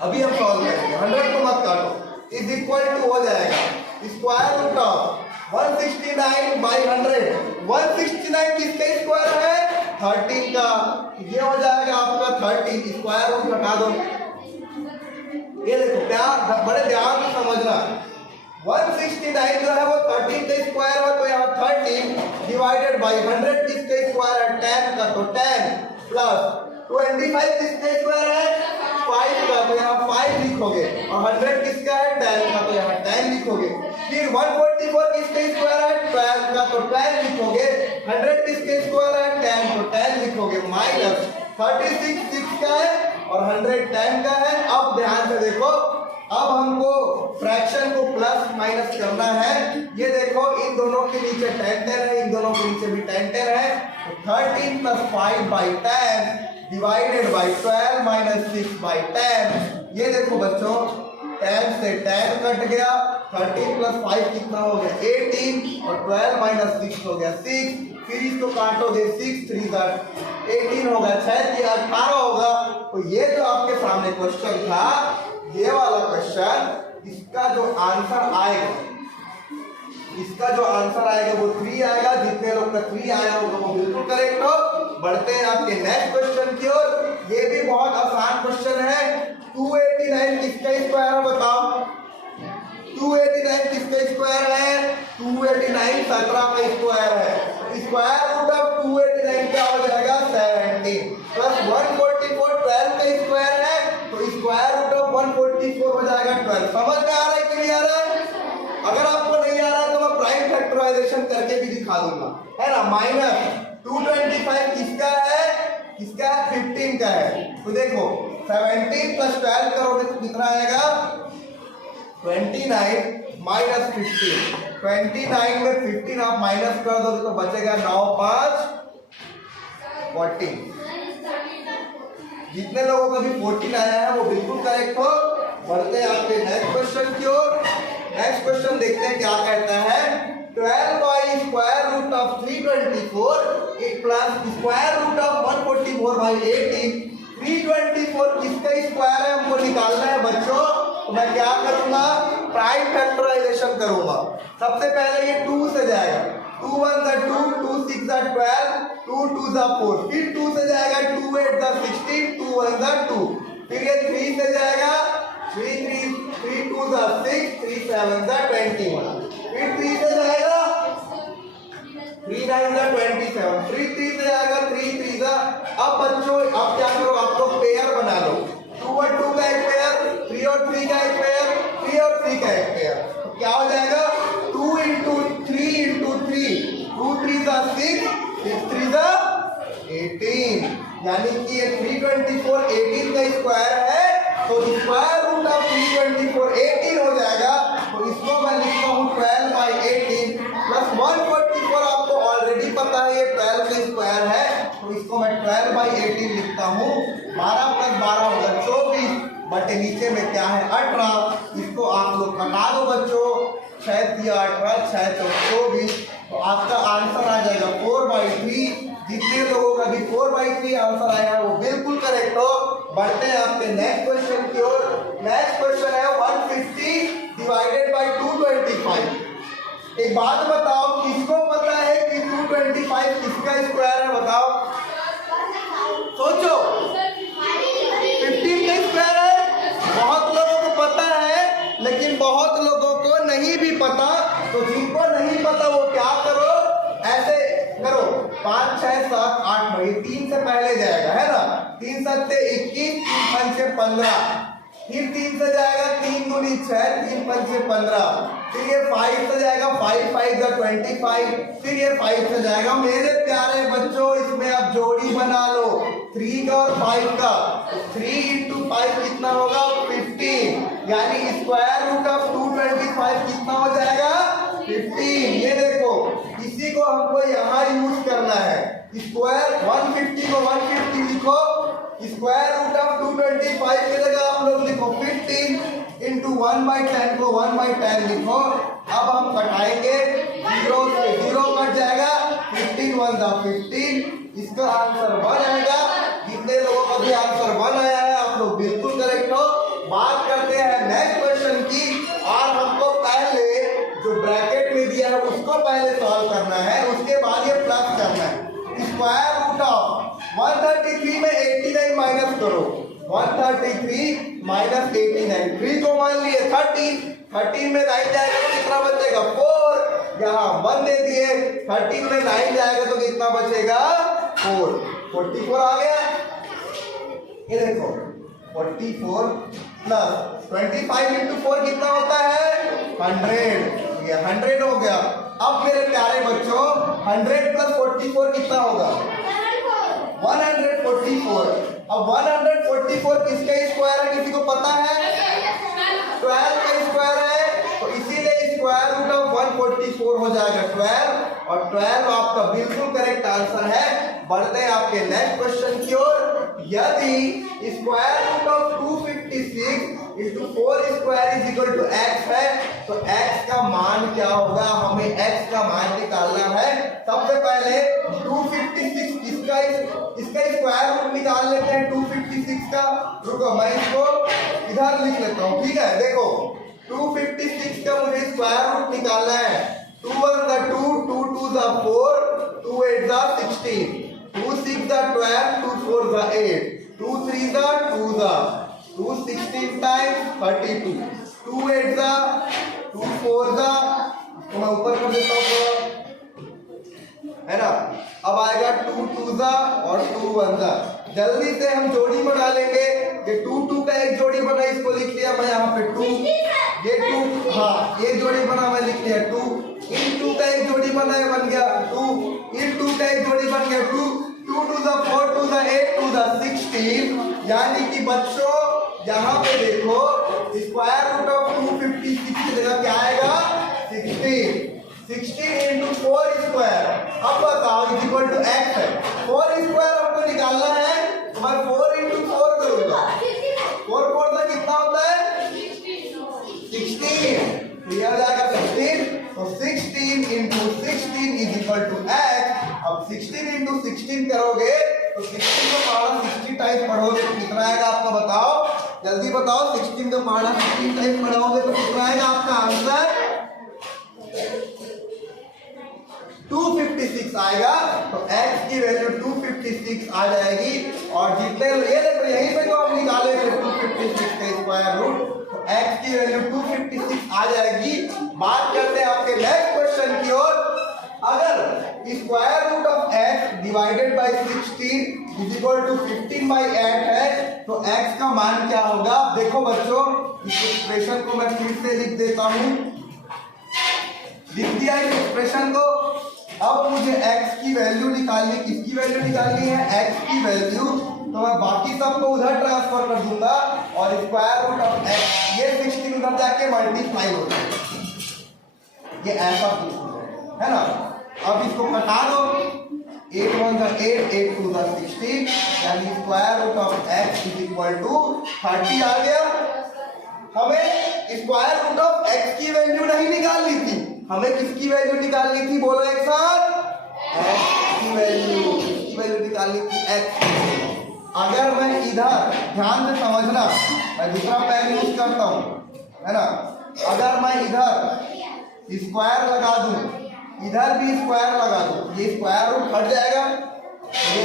अभी हम सॉल्व करेंगे। 100 को मत काटो इज इक्वल टू हो जाएगा स्क्वायर रूट ऑफ 169/100। 169 किसका स्क्वायर है? 13 का, ये हो जाएगा आपका 30, स्क्वायर रूट हटा दो। ये देखो प्यार बड़े ध्यान से समझना, 169 जो है वो 13 का स्क्वायर है, तो यहाँ 13 डिवाइडेड बाई 100 किसका स्क्वायर है 10 का, तो 10 प्लस 25 किसका स्क्वायर है 5 का, तो यहाँ 5 लिखोगे, और 100 किसका है 10 का, तो यहाँ 10 लिखोगे। फिर 144 किसका स्क्वायर है 12 का, तो 12 लिखोगे, 100 किसका स्क्वायर है 10, तो 10 लिखोगे, माइनस 36 6 का है और 100 10 का है। अब ध्यान से देखो, अब हमको फ्रैक्शन को प्लस माइनस करना है। ये देखो इन दोनों के नीचे 10 10 है, इन दोनों के नीचे भी 10 10 है, तो 13 plus 5 by 10 divided by 12 minus 6 by 10। ये देखो बच्चों 10 से 10 कट गया, 13 प्लस 5 कितना हो गया 18, और 12 माइनस 6 हो गया 6। फिर इसको काटोगे 6 3 18 होगा, 6 3 18 होगा। तो ये जो आपके सामने क्वेश्चन था, ये वाला क्वेश्चन, इसका जो आंसर आएगा, इसका जो आंसर आएगा वो 3 आएगा। जितने लोग का 3 आया होगा वो बिल्कुल करेक्ट हो। बढ़ते हैं आपके नेक्स्ट क्वेश्चन की ओर। ये भी बहुत आसान क्वेश्चन है। 289 किसका स्क्वायर है बताओ, 289 किसका स्क्वायर है 289 17 का स्क्वायर है। स्क्वायर रूट ऑफ 289 क्या हो जाएगा 17 प्लस 144 12 का स्क्वायर है, तो स्क्वायर रूट ऑफ 144 हो जाएगा 12। समझ में आ रहा है कि नहीं आ रहा है? अगर आपको नहीं आ रहा है तो मैं प्राइम फैक्टराइजेशन करके भी दिखा दूंगा, है ना। माइनस 225 किसका है 15 का है। तो देखो 17 प्लस 12 करोगे तो कितना आएगा 29 माइनस 15। 29 में 15 आप माइनस कर दोगे तो बचेगा 9 5 14। जितने लोगों का भी 14 आया है वो बिल्कुल करेक्ट हो। बढ़ते हैं आपके नेक्स्ट क्वेश्चन की ओर। नेक्स्ट क्वेश्चन देखते हैं क्या कहता है। 12 by square root of 324 plus square root of 144 by 18। 324 किसका स्क्वायर है हमको निकालना है बच्चों। तो मैं क्या करूंगा प्राइम फैक्टराइजेशन करूंगा। सबसे पहले ये 2 से जाएगा, 2 1 ज़ा 2, 2 6 ज़ा 12, 2 2 ज़ा 4, फिर 2 से जाएगा 2 8 ज़ा 16, 2 1 ज़ा 2, फिर ये 3 से जाएगा 3 2 ज़ा 6, 3 7 ज़ा 21, फिर 3 से जाएगा 3 9 ज़ा 27, 3 से जाएगा 3 3 ज़ा। अब बच्चों अब क्या करो, आप लोग पेयर बना लो। 2 और 2 का एक पेयर, 3 और 3 का एक पेयर, 3 और 3 का एक पेयर। तो क्या हो जाएगा 2 इंटू 3 इंटू 3, 2 3 ज़ा 6, 6 3 ज़ा 18। यानी कि ये 324 18 का स्क्वायर है, तो स्क्वायर रूट ऑफ 324 18 हो जाएगा। तो इसको मैं लिखता हूँ 12 बाई 18 प्लस 144। आपको ऑलरेडी पता है ये 12 का स्क्वायर है, तो इसको मैं 12 बाई 18 लिखता हूँ। 12 प्लस 12 होगा 24, बटे नीचे में क्या है 18। इसको आप लोग कटा दो बच्चों, 6 या 18, 6 24। तो आपका आंसर आ जाएगा 4/3। जितने लोगों का भी 4/3 आंसर आया है वो बिल्कुल करेक्ट हो। बढ़ते हैं आपके नेक्स्ट क्वेश्चन की ओर। नेक्स्ट क्वेश्चन है 150 डिवाइडेड बाई 225। एक बात बताओ, किसको पता है कि 225 किसका स्क्वायर है बताओ, सोचो। 15 का स्क्वायर है। बहुत लोगों को पता है लेकिन बहुत लोगों को नहीं भी पता। तो जिनको नहीं पता वो क्या करो, ऐसे करो 5 6 7 8 भाई 3 से पहले जाएगा, है ना। 3 7 21, 3 5 15, फिर 3 से जाएगा 3 दूनी 6, 3 5 15, फिर ये 5 से जाएगा 5 5 ज़ा 25, फिर ये 5 से जाएगा। मेरे प्यारे बच्चों इसमें आप जोड़ी बना लो 3 का और 5 का। 3 इंटू 5 कितना होगा 15, यानी स्क्वायर रूट ऑफ 225 कितना हो जाएगा 15। ये देखो इसी को हमको यहाँ यूज करना है। स्क्वायर 150 को 150 लिखो, स्क्वायर रूट ऑफ 225 की जगह आप लोग लिखो 15 इंटू 1/10 को 1/10 लिखो। अब हम कटाएंगे, 0 से 0 कट जाएगा, 15 1 ज़ा 15। इसका आंसर 1 आएगा। जितने लोगों का भी आंसर 1 आया है आप लोग बिल्कुल करेक्ट हो। बात करते हैं नेक्स्ट क्वेश्चन की, और हमको पहले जो ब्रैकेट में दिया है उसको पहले सॉल्व करना है, उसके बाद ये प्लस करना है। स्क्वायर रूट ऑफ 133 में 89 माइनस करो, 133 माइनस 89, 3 को मान लिए 13 में 9 जाएगा तो कितना बचेगा 4, यहाँ 1 दे दिए, 13 में 9 जाएगा तो कितना बचेगा 4, 44 आ गया। ये देखो 44 प्लस 25 इंटू 4 कितना होता है 100, ये 100 हो गया। अब मेरे प्यारे बच्चों 100 प्लस 44 कितना होगा 144। अब 144 किसका स्क्वायर है किसी को पता है 12 का स्क्वायर है, तो इसीलिए स्क्वायर रूट ऑफ 144 हो जाएगा 12, और 12 आपका बिल्कुल करेक्ट आंसर है। बढ़ते हैं आपके नेक्स्ट क्वेश्चन की ओर। यदि square root of 256 into 4 square is equal to x है, तो x का मान क्या होगा, हमें x का मान निकालना है। सबसे पहले 256 इसका स्क्वायर रूट निकाल लेते हैं 256 का। रुको मैं इसको इधर लिख लेता हूँ, ठीक है। देखो 256 का मुझे स्क्वायर रूट निकालना है। 2 1 the 2, 2 2 the 4, 2 8 the 16, 2 6 the 12, 2 4 the 8, 2 3 the 2 the 2 16 times 32, 2 8 the 2 4 the, तो मैं ऊपर कर देता हूँ है ना। अब आएगा 2 2 द और 2 1 द। जल्दी से हम जोड़ी बना लेंगे। ये 2 2 का एक जोड़ी बना, इसको लिख लिया मैं यहाँ पे 2, ये 2, हाँ ये जोड़ी बना मैं लिख लिया 2, इन 2 का एक जोड़ी बना है बन गया 2, इन 2 का एक जोड़ी बन गया 2, 2 2 द 4, 2 द 8, 2 द 16। यानी कि बच्चों यहाँ पे देखो स्क्वायर रूट ऑफ 256 की जगह क्या आएगा 16 इंटू 4 स्क्वायर। अब बताओ इज इक्वल टू x है, 4 स्क्वायर हमको निकालना है, तो मैं 4 इंटू 4 करूंगा, 4 4 से कितना होता है 16, तो यह हो जाएगा 16, तो 16 into 16 is equal to x। अब 16 इंटू 16 करोगे तो 16 का पावर 60 टाइम पढ़ोगे तो कितना आएगा आपका बताओ, जल्दी बताओ। 16 का पावर 60 टाइम पढ़ोगे तो कितना आएगा आपका आंसर 256 आएगा। तो x की वैल्यू 256 आ जाएगी, और जितने ये देखो यहीं पे जो हम निकाले थे 256 का स्क्वायर रूट, तो x की वैल्यू 256 आ जाएगी। बात करते हैं आपके नेक्स्ट क्वेश्चन की ओर। अगर square root of x divided by 16 is equal to 15/8 है, तो x का मान क्या होगा। देखो बच्चों इस एक्सप्रेशन को मैं फिर से लिख देता हूं, लिख दिया इस एक्सप्रेशन को। अब मुझे x की वैल्यू निकालनी, किसकी वैल्यू निकालनी है x की वैल्यू, तो मैं बाकी सबको उधर ट्रांसफर कर दूंगा, और स्क्वायर रूट ऑफ x ये 16 उधर जाके मल्टीप्लाई हो जाएगा, ये ऐसा कुछ है ना। अब इसको घटा दो, 8 1 द 8, 8 2 द 16, यानी square root of x is equal to 30 आ गया। हमें स्क्वायर रूट ऑफ x की वैल्यू नहीं निकालनी थी, हमें किसकी वैल्यू निकालनी थी, बोलो एक साथ, x की वैल्यू, किसकी वैल्यू निकालनी थी x की। अगर मैं इधर ध्यान से समझना, मैं दूसरा पेन यूज करता हूं है ना। अगर मैं इधर स्क्वायर लगा दूं, इधर भी स्क्वायर लगा दूं, ये स्क्वायर रूट हट जाएगा, ये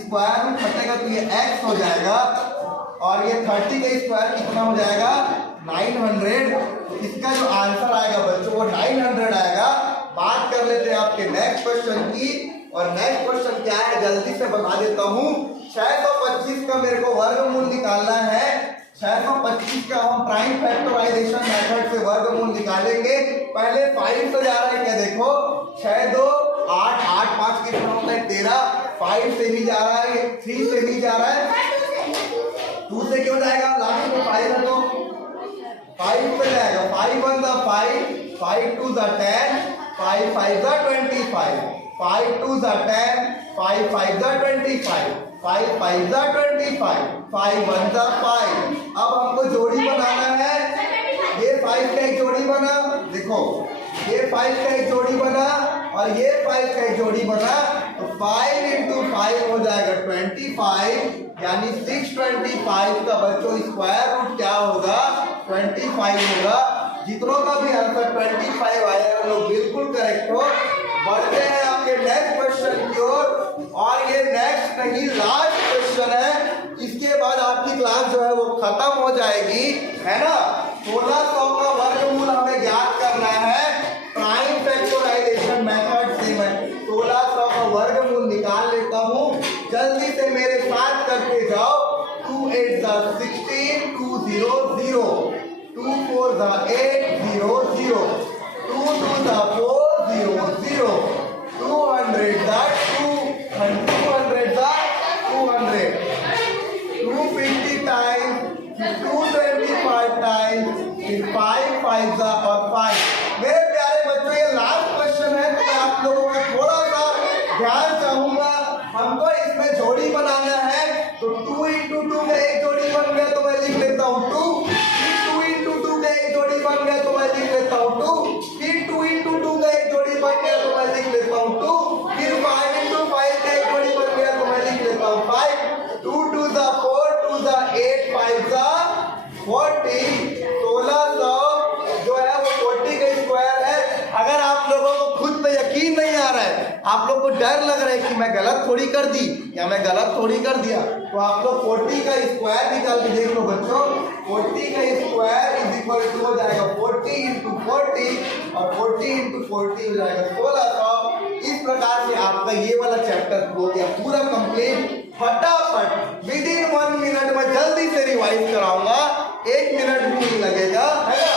स्क्वायर रूट हटेगा तो ये x हो जाएगा, और ये 30 का स्क्वायर कितना हो जाएगा 900। तो इसका जो आंसर आएगा बच्चों वो 900 आएगा। बात कर लेते हैं आपके नेक्स्ट क्वेश्चन की, और नेक्स्ट क्वेश्चन क्या है जल्दी से बता देता हूँ। 625 का मेरे को वर्गमूल निकालना है। 625 का हम प्राइम फैक्टराइजेशन मेथड से वर्गमूल निकालेंगे। पहले 5 से जा रहा है क्या, देखो 6 2 8 8 5 कितना होता है 13, 5 से नहीं जा रहा है, 3 से नहीं जा रहा है, 2 से क्यों जाएगा, लास्ट में 5 है तो 5 से जाएगा। 5 1 the 5, 5 2 the 10, 5 5 the 25, 5 2 the 10, 5 5 the 25, 5 5 the 25, 5 1 the 5। अब हमको जोड़ी बनाना है, ये 5 का एक जोड़ी बना, देखो ये 5 का एक जोड़ी बना और ये 5 का एक जोड़ी बना, तो 5 इंटू 5 हो जाएगा 25, यानी 625 का बच्चों स्क्वायर रूट क्या होगा 25 होगा। जितनों का भी आंसर 25 आया वो लोग बिल्कुल करेक्ट हो। बढ़ते हैं आपके नेक्स्ट क्वेश्चन की ओर। नेक्स्ट नहीं लास्ट क्वेश्चन है, इसके बाद आपकी क्लास जो है वो खत्म हो जाएगी, है ना। 1600 का वर्गमूल हमें ज्ञात करना है प्राइम फैक्टराइजेशन मेथड से। मैं 1600 का वर्गमूल निकाल लेता हूँ, जल्दी से मेरे साथ करके जाओ। 2 8 16, 2 0 0, 2 4 8 0 0, 2 2 4 0 0, 200 200 200, 250 टाइम्स, 225 टाइम्स, 5 5 और 5। मेरे प्यारे बच्चों ये लास्ट क्वेश्चन है, तो मैं आप लोगों का थोड़ा सा ध्यान चाहूंगा। हमको इसमें जोड़ी बनाना है, तो 2 into 2 का एक जोड़ी बन गया तो मैं लिख लेता हूँ 2, फिर 2 into 2 का एक जोड़ी बन गया तो मैं लिख लेता हूँ 2, फिर 2 into 2 का एक जोड़ी बन गया तो मैं लिख लेता हूँ 2, फिर 5 into 5 का एक जोड़ी बन गया तो मैं लिख लेता हूँ 5, 2 2 4, 2 8, 5 40, 1600 जो है वो 40 का स्क्वायर है। अगर आप लोगों को खुद पे यकीन नहीं आ रहा है, आप लोग को डर लग रहा है कि मैं गलत थोड़ी कर दी या मैं गलत थोड़ी कर दिया, तो आप लोग 40 का स्क्वायर निकाल के देख लो बच्चों। 40 का स्क्वायर इज इक्वल टू हो जाएगा 40 into 40 और 40 into 40 हो जाएगा 1600। इस प्रकार से आपका ये वाला चैप्टर हो गया पूरा कंप्लीट। फटाफट विद इन 1 मिनट में जल्दी से रिवाइज कराऊंगा, 1 मिनट भी नहीं लगेगा, है ना।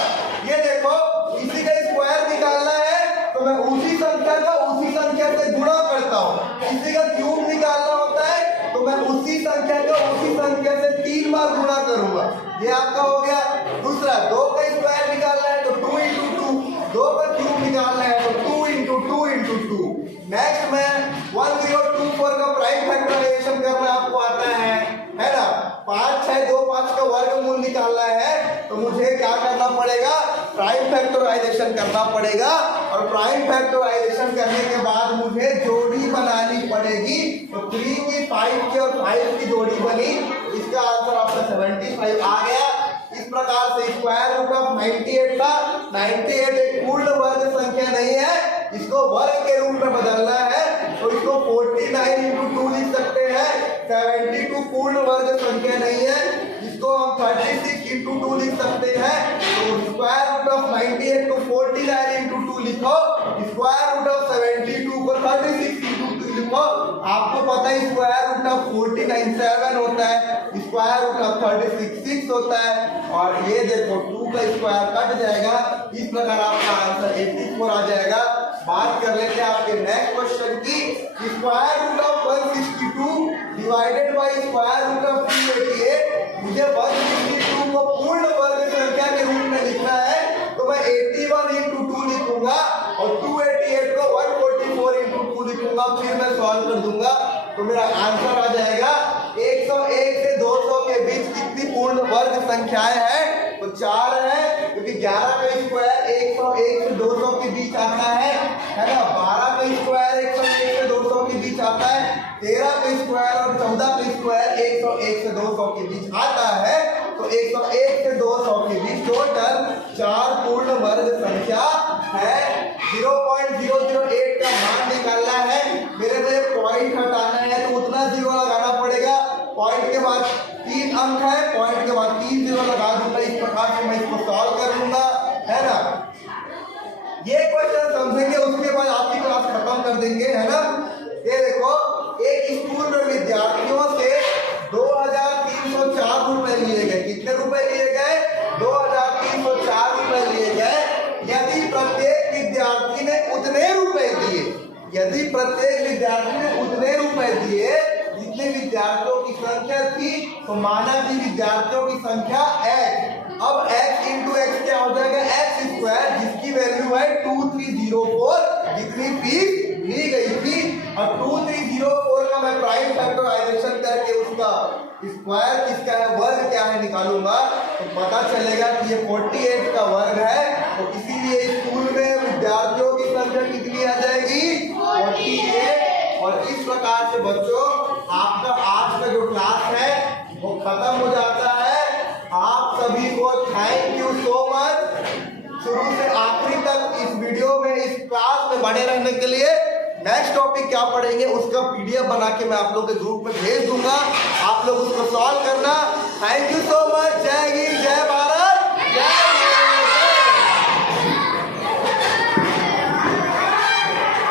ये देखो, इसी का स्क्वायर निकालना है तो मैं उसी संख्या से गुणा करता हूँ। किसी का क्यूब निकालना होता है तो मैं उसी संख्या से 3 बार गुणा करूंगा। ये आपका हो गया। दूसरा, 2 का स्क्वायर निकालना है तो 2 into 2, 2 का क्यूब निकालना है तो 2 into 2 into 2। नेक्स्ट में 1024 का प्राइम फैक्टराइजेशन करना आपको आता है ना। 5 6 2 5 का वर्गमूल निकालना है तो मुझे क्या करना पड़ेगा, प्राइम फैक्टराइजेशन करना पड़ेगा। और प्राइम फैक्टराइजेशन करने के बाद मुझे जोड़ी बनानी पड़ेगी। तो 3 की 5 की और 5 की जोड़ी बनी, इसका आंसर आपका 75 आ गया। इस प्रकार से स्क्वायर रूट ऑफ 98 था। 98 एक पूर्ण वर्ग संख्या नहीं है, इसको वर्ग के रूप में बदलना है तो इसको 49 into 2 लिख सकते हैं। 72 पूर्ण वर्ग संख्या नहीं है, इसको हम 36 into 2 लिख सकते हैं। तो स्क्वायर रूट ऑफ 98 को 49 into 2 लिखो, स्क्वायर रूट ऑफ 72 को 36 into 2 लिखो। आपको पता है स्क्वायर रूट ऑफ 49 7 होता है, स्क्वायर रूट ऑफ 36 6 होता है। और ये देखो 2 का स्क्वायर कट जाएगा, इस प्रकार आपका आंसर 84 आ जाएगा। बात कर लेते हैं आपके नेक्स्ट क्वेश्चन की। Square root of 162 divided by square root of 288। मुझे 162 को पूर्ण वर्ग संख्या के रूप में लिखना है तो मैं 81 into 2 लिखूंगा और 288 को 144 into 2 लिखूंगा, फिर मैं सॉल्व कर दूंगा तो मेरा आंसर आ जाएगा 101 से 200 के बीच कितनी पूर्ण वर्ग संख्याएं हैं, तो 4 है, क्योंकि 11 का स्क्वायर 101 से 200 के बीच आता है ना। 12 का स्क्वायर 101 से 200 के बीच आता है। 13 का स्क्वायर और 14 का स्क्वायर 101 से 200 के बीच आता है। तो 101 से 200 के बीच टोटल 4 पूर्ण वर्ग संख्या है। 0.008 का मान निकालना है। मेरे को पॉइंट हटाना है तो उतना जीरो लगाना पड़ेगा। पॉइंट के बाद 3 अंक है, पॉइंट के बाद 3 जीरो लगा दूंगा। इस प्रकार से मैं इसको सॉल्व कर लूंगा, है ना। ये क्वेश्चन समझेंगे, उसके बाद आपकी क्लास खत्म कर देंगे, है ना। ये देखो, एक स्कूल में विद्यार्थियों से 2304 रुपए लिए गए। कितने रुपए लिए गए? 2304 रुपए लिए गए। यदि प्रत्येक विद्यार्थी ने उतने रुपए दिए, यदि प्रत्येक विद्यार्थी ने उतने रुपए दिए जितने विद्यार्थियों की संख्या थी, तो माना कि विद्यार्थियों की संख्या x। अब x इंटू एक्स क्या हो जाएगा, एक्स स्क्वायर, जिसकी वैल्यू है 2304, जितनी फीस ली गई थी। और 2304 का मैं प्राइम फैक्टराइजेशन करके उसका स्क्वायर किसका है, वर्ग क्या है निकालूंगा, तो पता चलेगा कि ये 48 का वर्ग है। तो इसीलिए स्कूल में विद्यार्थियों की संख्या कितनी आ जाएगी, 48। और इस प्रकार से बच्चों आपका आज का जो क्लास है वो खत्म हो जाता है। आप सभी को थैंक यू सो मच, शुरू से आखिरी तक इस वीडियो में, इस क्लास में बने रहने के लिए। नेक्स्ट टॉपिक क्या पढ़ेंगे उसका पीडीएफ बना के मैं आप लोग के ग्रुप में भेज दूंगा, आप लोग उसको सॉल्व करना। Thank you so much. जय हिंद, जय भारत।